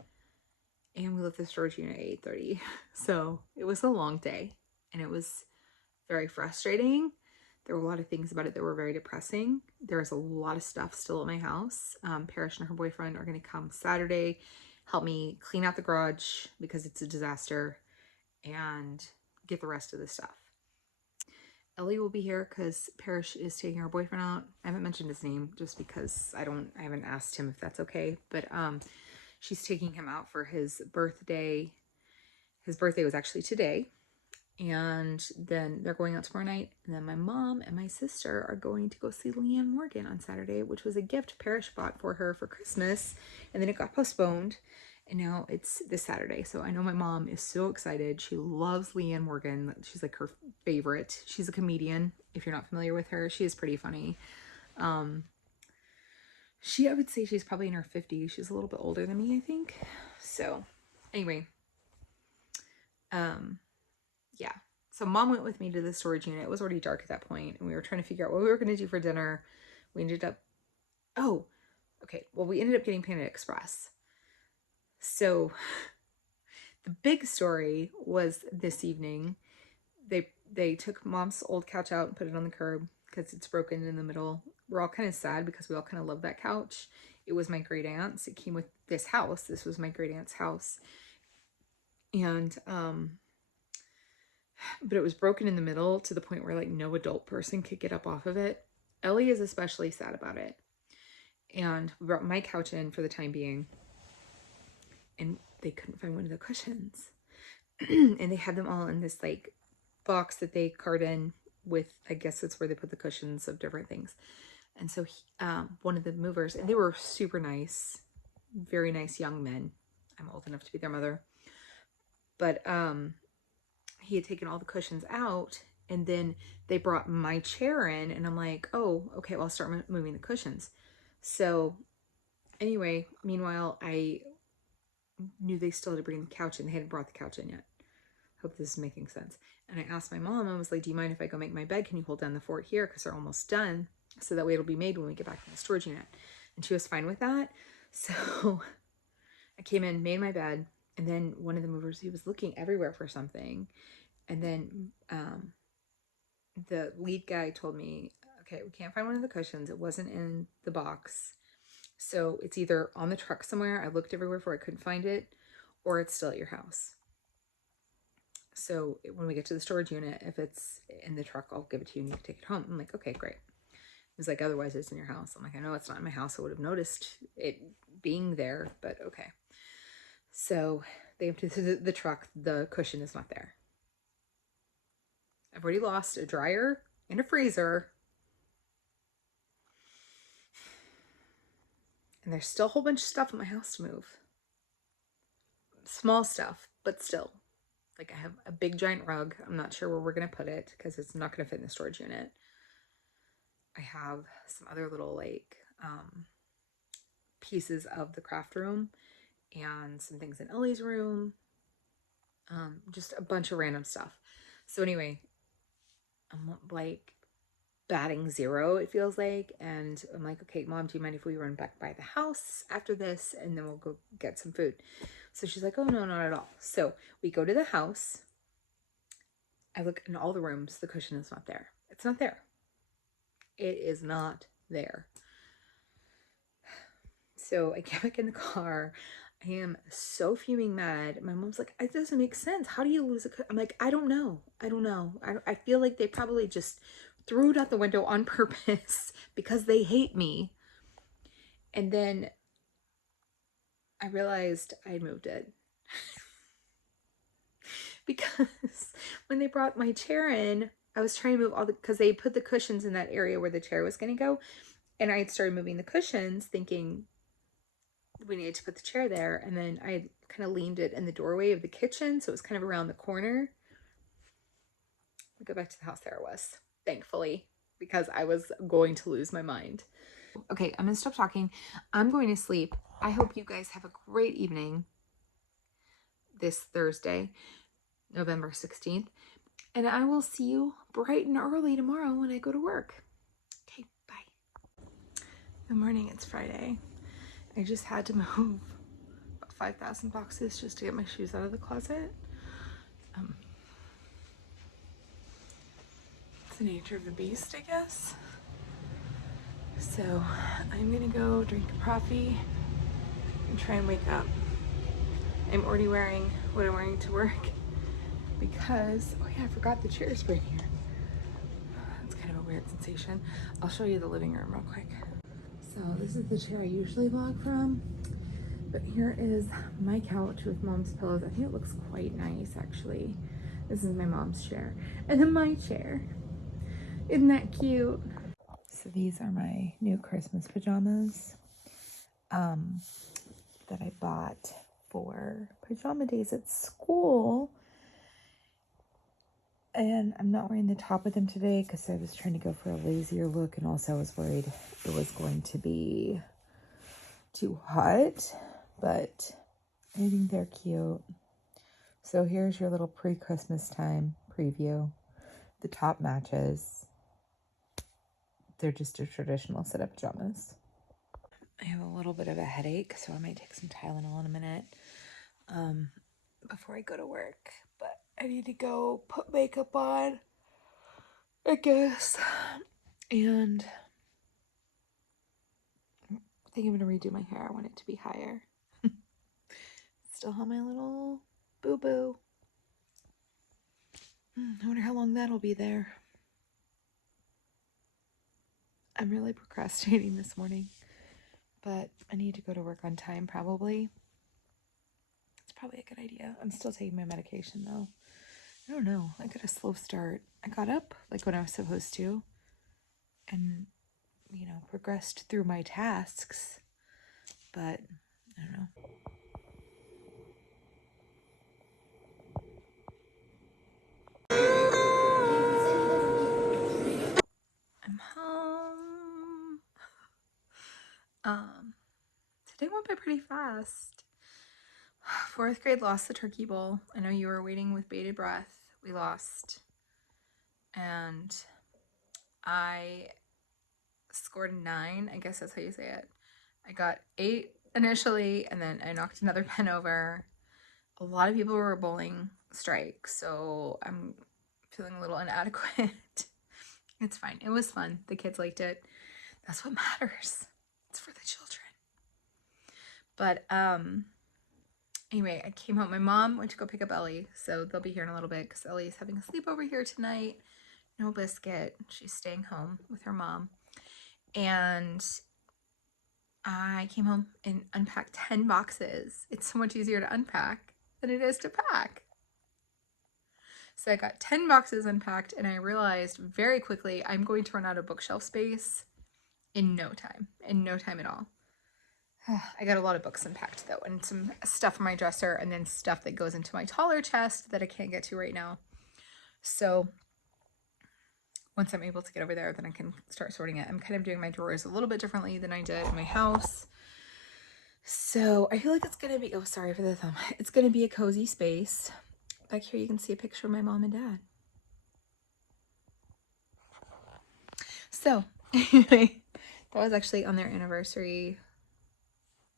And we left the storage unit at 8:30. So it was a long day. And it was very frustrating. There were a lot of things about it that were very depressing. There's a lot of stuff still at my house. Parrish and her boyfriend are going to come Saturday, help me clean out the garage because it's a disaster, and get the rest of the stuff. Ellie will be here because Parrish is taking her boyfriend out. I haven't mentioned his name just because I haven't asked him if that's okay. But she's taking him out for his birthday. His birthday was actually today. And then they're going out tomorrow night. And then my mom and my sister are going to go see Leanne Morgan on Saturday, which was a gift Parrish bought for her for Christmas. And then it got postponed. And now it's this Saturday. So I know my mom is so excited. She loves Leanne Morgan. She's like her favorite. She's a comedian. If you're not familiar with her, she is pretty funny. I would say she's probably in her 50s. She's a little bit older than me, I think. So anyway, yeah. So mom went with me to the storage unit. It was already dark at that point, and we were trying to figure out what we were going to do for dinner. We ended up, we ended up getting Panda Express. So the big story was this evening. They took mom's old couch out and put it on the curb because it's broken in the middle. We're all kind of sad because we all kind of love that couch. It was my great aunt's. It came with this house. This was my great aunt's house. And but it was broken in the middle to the point where like no adult person could get up off of it. Ellie is especially sad about it. And we brought my couch in for the time being, and they couldn't find one of the cushions. And they had them all in this like box that they cart in with, I guess that's where they put the cushions of different things. And so one of the movers, and they were super nice, very nice young men. I'm old enough to be their mother. But he had taken all the cushions out, and then they brought my chair in, and I'm like, oh, okay, well, I'll start moving the cushions. So anyway, meanwhile, I knew they still had to bring the couch in. They hadn't brought the couch in yet. Hope this is making sense. And I asked my mom, I was like, do you mind if I go make my bed? Can you hold down the fort here? Because they're almost done. So that way it'll be made when we get back from the storage unit. And she was fine with that. So I came in, made my bed. And then one of the movers, he was looking everywhere for something. And then the lead guy told me, okay, we can't find one of the cushions. It wasn't in the box. So it's either on the truck somewhere. I looked everywhere for it, couldn't find it, or it's still at your house. So when we get to the storage unit, if it's in the truck, I'll give it to you and you can take it home. I'm like, okay, great. He's like, otherwise it's in your house. I'm like, I know it's not in my house. I would have noticed it being there, but okay. So they emptied the truck. The cushion is not there. I've already lost a dryer and a freezer. And there's still a whole bunch of stuff in my house to move. Small stuff, but still. Like I have a big giant rug. I'm not sure where we're going to put it because it's not going to fit in the storage unit. I have some other little like pieces of the craft room and some things in Ellie's room. Just a bunch of random stuff. So anyway, I'm like batting zero, it feels like. And I'm like, okay, Mom, do you mind if we run back by the house after this? And then we'll go get some food. So she's like, oh, no, not at all. So we go to the house. I look in all the rooms. The cushion is not there. It's not there. It is not there. So I get back in the car. I am so fuming mad. My mom's like, it doesn't make sense. How do you lose a cushion? I'm like, I don't know. I feel like they probably just threw it out the window on purpose because they hate me. And then I realized I had moved it. Because when they brought my chair in, I was trying to move all because they put the cushions in that area where the chair was going to go. And I had started moving the cushions thinking we needed to put the chair there. And then I had kind of leaned it in the doorway of the kitchen. So it was kind of around the corner. We go back to the house. There it was, thankfully, because I was going to lose my mind. Okay, I'm going to stop talking. I'm going to sleep. I hope you guys have a great evening this Thursday, November 16th. And I will see you bright and early tomorrow when I go to work. Okay, bye. Good morning, it's Friday. I just had to move about 5,000 boxes just to get my shoes out of the closet. It's the nature of the beast, I guess. So I'm gonna go drink a coffee and try and wake up. I'm already wearing what I'm wearing to work because, oh yeah, I forgot the chair spring here. That's kind of a weird sensation. I'll show you the living room real quick. So this is the chair I usually vlog from, but here is my couch with mom's pillows. I think it looks quite nice, actually. This is my mom's chair, and then my chair. Isn't that cute? So these are my new Christmas pajamas that I bought for pajama days at school. And I'm not wearing the top of them today because I was trying to go for a lazier look, and also I was worried it was going to be too hot, but I think they're cute. So here's your little pre-Christmas time preview. The top matches. They're just a traditional set of pajamas. I have a little bit of a headache, so I might take some Tylenol in a minute before I go to work. But I need to go put makeup on, I guess. And I think I'm going to redo my hair. I want it to be higher. Still have my little boo-boo. I wonder how long that'll be there. I'm really procrastinating this morning, but I need to go to work on time probably. It's probably a good idea. I'm still taking my medication though. I don't know. I got a slow start. I got up like when I was supposed to and, progressed through my tasks, but I don't know. I'm home. Today went by pretty fast. 4th grade lost the turkey bowl. I know you were waiting with bated breath. We lost. And I scored a 9. I guess that's how you say it. I got 8 initially, and then I knocked another pen over. A lot of people were bowling strike, so I'm feeling a little inadequate. It's fine. It was fun. The kids liked it. That's what matters. It's for the children. But anyway, I came home. My mom went to go pick up Ellie, so they'll be here in a little bit because Ellie's having a sleepover here tonight. No biscuit. She's staying home with her mom. And I came home and unpacked 10 boxes. It's so much easier to unpack than it is to pack. So I got 10 boxes unpacked, and I realized very quickly I'm going to run out of bookshelf space in no time at all. I got a lot of books unpacked though, and some stuff in my dresser, and then stuff that goes into my taller chest that I can't get to right now. So once I'm able to get over there, then I can start sorting it. I'm kind of doing my drawers a little bit differently than I did in my house. So I feel like it's gonna be, oh, sorry for the thumb. It's gonna be a cozy space. Back here you can see a picture of my mom and dad. So anyway, that was actually on their anniversary.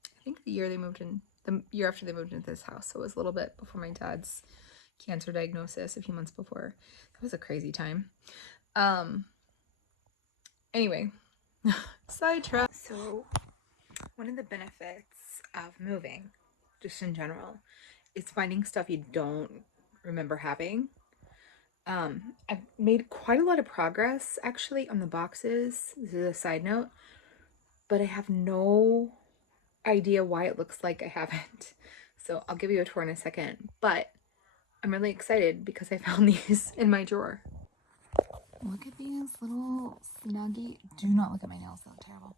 I think the year after they moved into this house. So it was a little bit before my dad's cancer diagnosis, a few months before. That was a crazy time. Anyway, sidetrack. So one of the benefits of moving, just in general, is finding stuff you don't remember having. I've made quite a lot of progress actually on the boxes. This is a side note, but I have no idea why it looks like I haven't. So I'll give you a tour in a second, but I'm really excited because I found these in my drawer. Look at these little snuggy, do not look at my nails, they're terrible.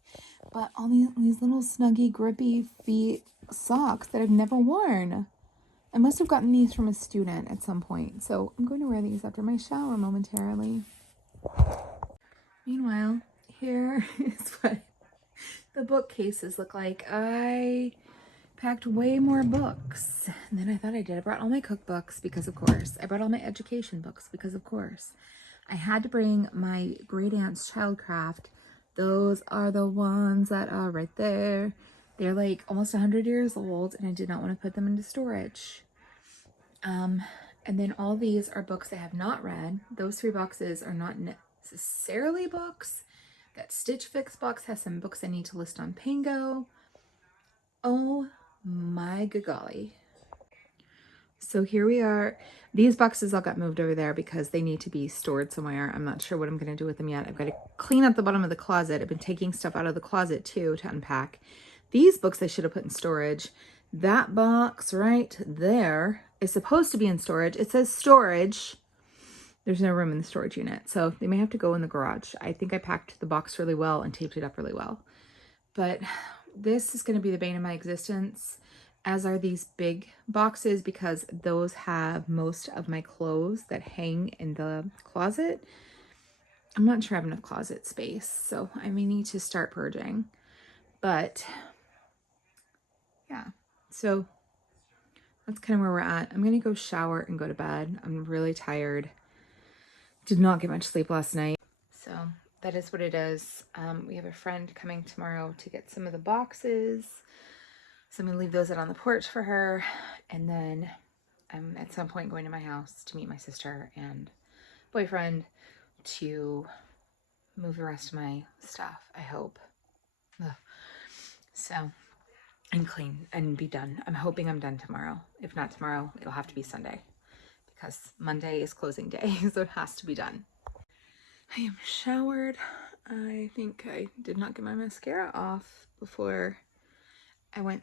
But all these little snuggy, grippy feet socks that I've never worn. I must have gotten these from a student at some point. So I'm going to wear these after my shower momentarily. Meanwhile, here is what the bookcases look like. I packed way more books than I thought I did. I brought all my cookbooks because of course. I brought all my education books because of course. I had to bring my great aunt's childcraft. Those are the ones that are right there. They're like almost 100 years old, and I did not want to put them into storage. And then all these are books I have not read. Those 3 boxes are not necessarily books. That Stitch Fix box has some books I need to list on Pango. Oh my good golly. So here we are. These boxes all got moved over there because they need to be stored somewhere. I'm not sure what I'm going to do with them yet. I've got to clean up the bottom of the closet. I've been taking stuff out of the closet too to unpack. These books I should have put in storage. That box right there is supposed to be in storage. It says storage. There's no room in the storage unit, so they may have to go in the garage. I think I packed the box really well and taped it up really well. But this is going to be the bane of my existence, as are these big boxes, because those have most of my clothes that hang in the closet. I'm not sure I have enough closet space, so I may need to start purging. But yeah, so that's kind of where we're at. I'm going to go shower and go to bed. I'm really tired. Did not get much sleep last night. So that is what it is. We have a friend coming tomorrow to get some of the boxes. So I'm going to leave those out on the porch for her. And then I'm at some point going to my house to meet my sister and boyfriend to move the rest of my stuff, I hope. Ugh. So, and clean and be done. I'm hoping I'm done tomorrow. If not tomorrow, it'll have to be Sunday because Monday is closing day, so it has to be done. I am showered. I think I did not get my mascara off before I went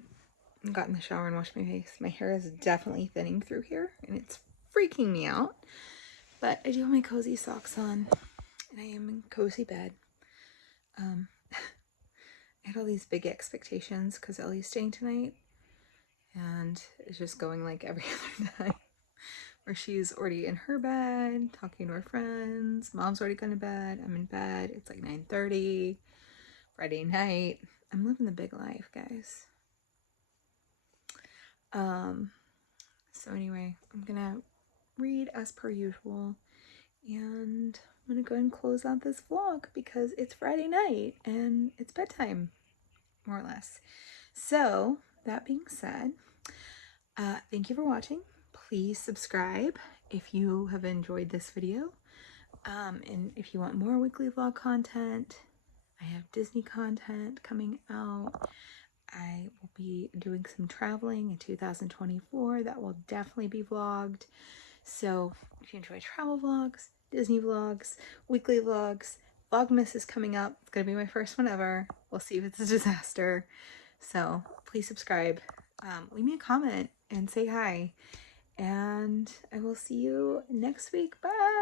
and got in the shower and washed my face. My hair is definitely thinning through here and it's freaking me out. But I do have my cozy socks on and I am in cozy bed. I had all these big expectations because Ellie's staying tonight and it's just going like every other night where she's already in her bed talking to her friends. Mom's already gone to bed. I'm in bed. It's like 9:30 Friday night. I'm living the big life, guys. So anyway, I'm gonna read as per usual and I'm gonna go ahead and close out this vlog because it's Friday night and it's bedtime, more or less. So that being said, thank you for watching. Please subscribe if you have enjoyed this video. And if you want more weekly vlog content, I have Disney content coming out. I will be doing some traveling in 2024 that will definitely be vlogged. So if you enjoy travel vlogs, Disney vlogs, weekly vlogs, Vlogmas is coming up. It's going to be my first one ever. We'll see if it's a disaster. So please subscribe, leave me a comment and say hi. And I will see you next week. Bye!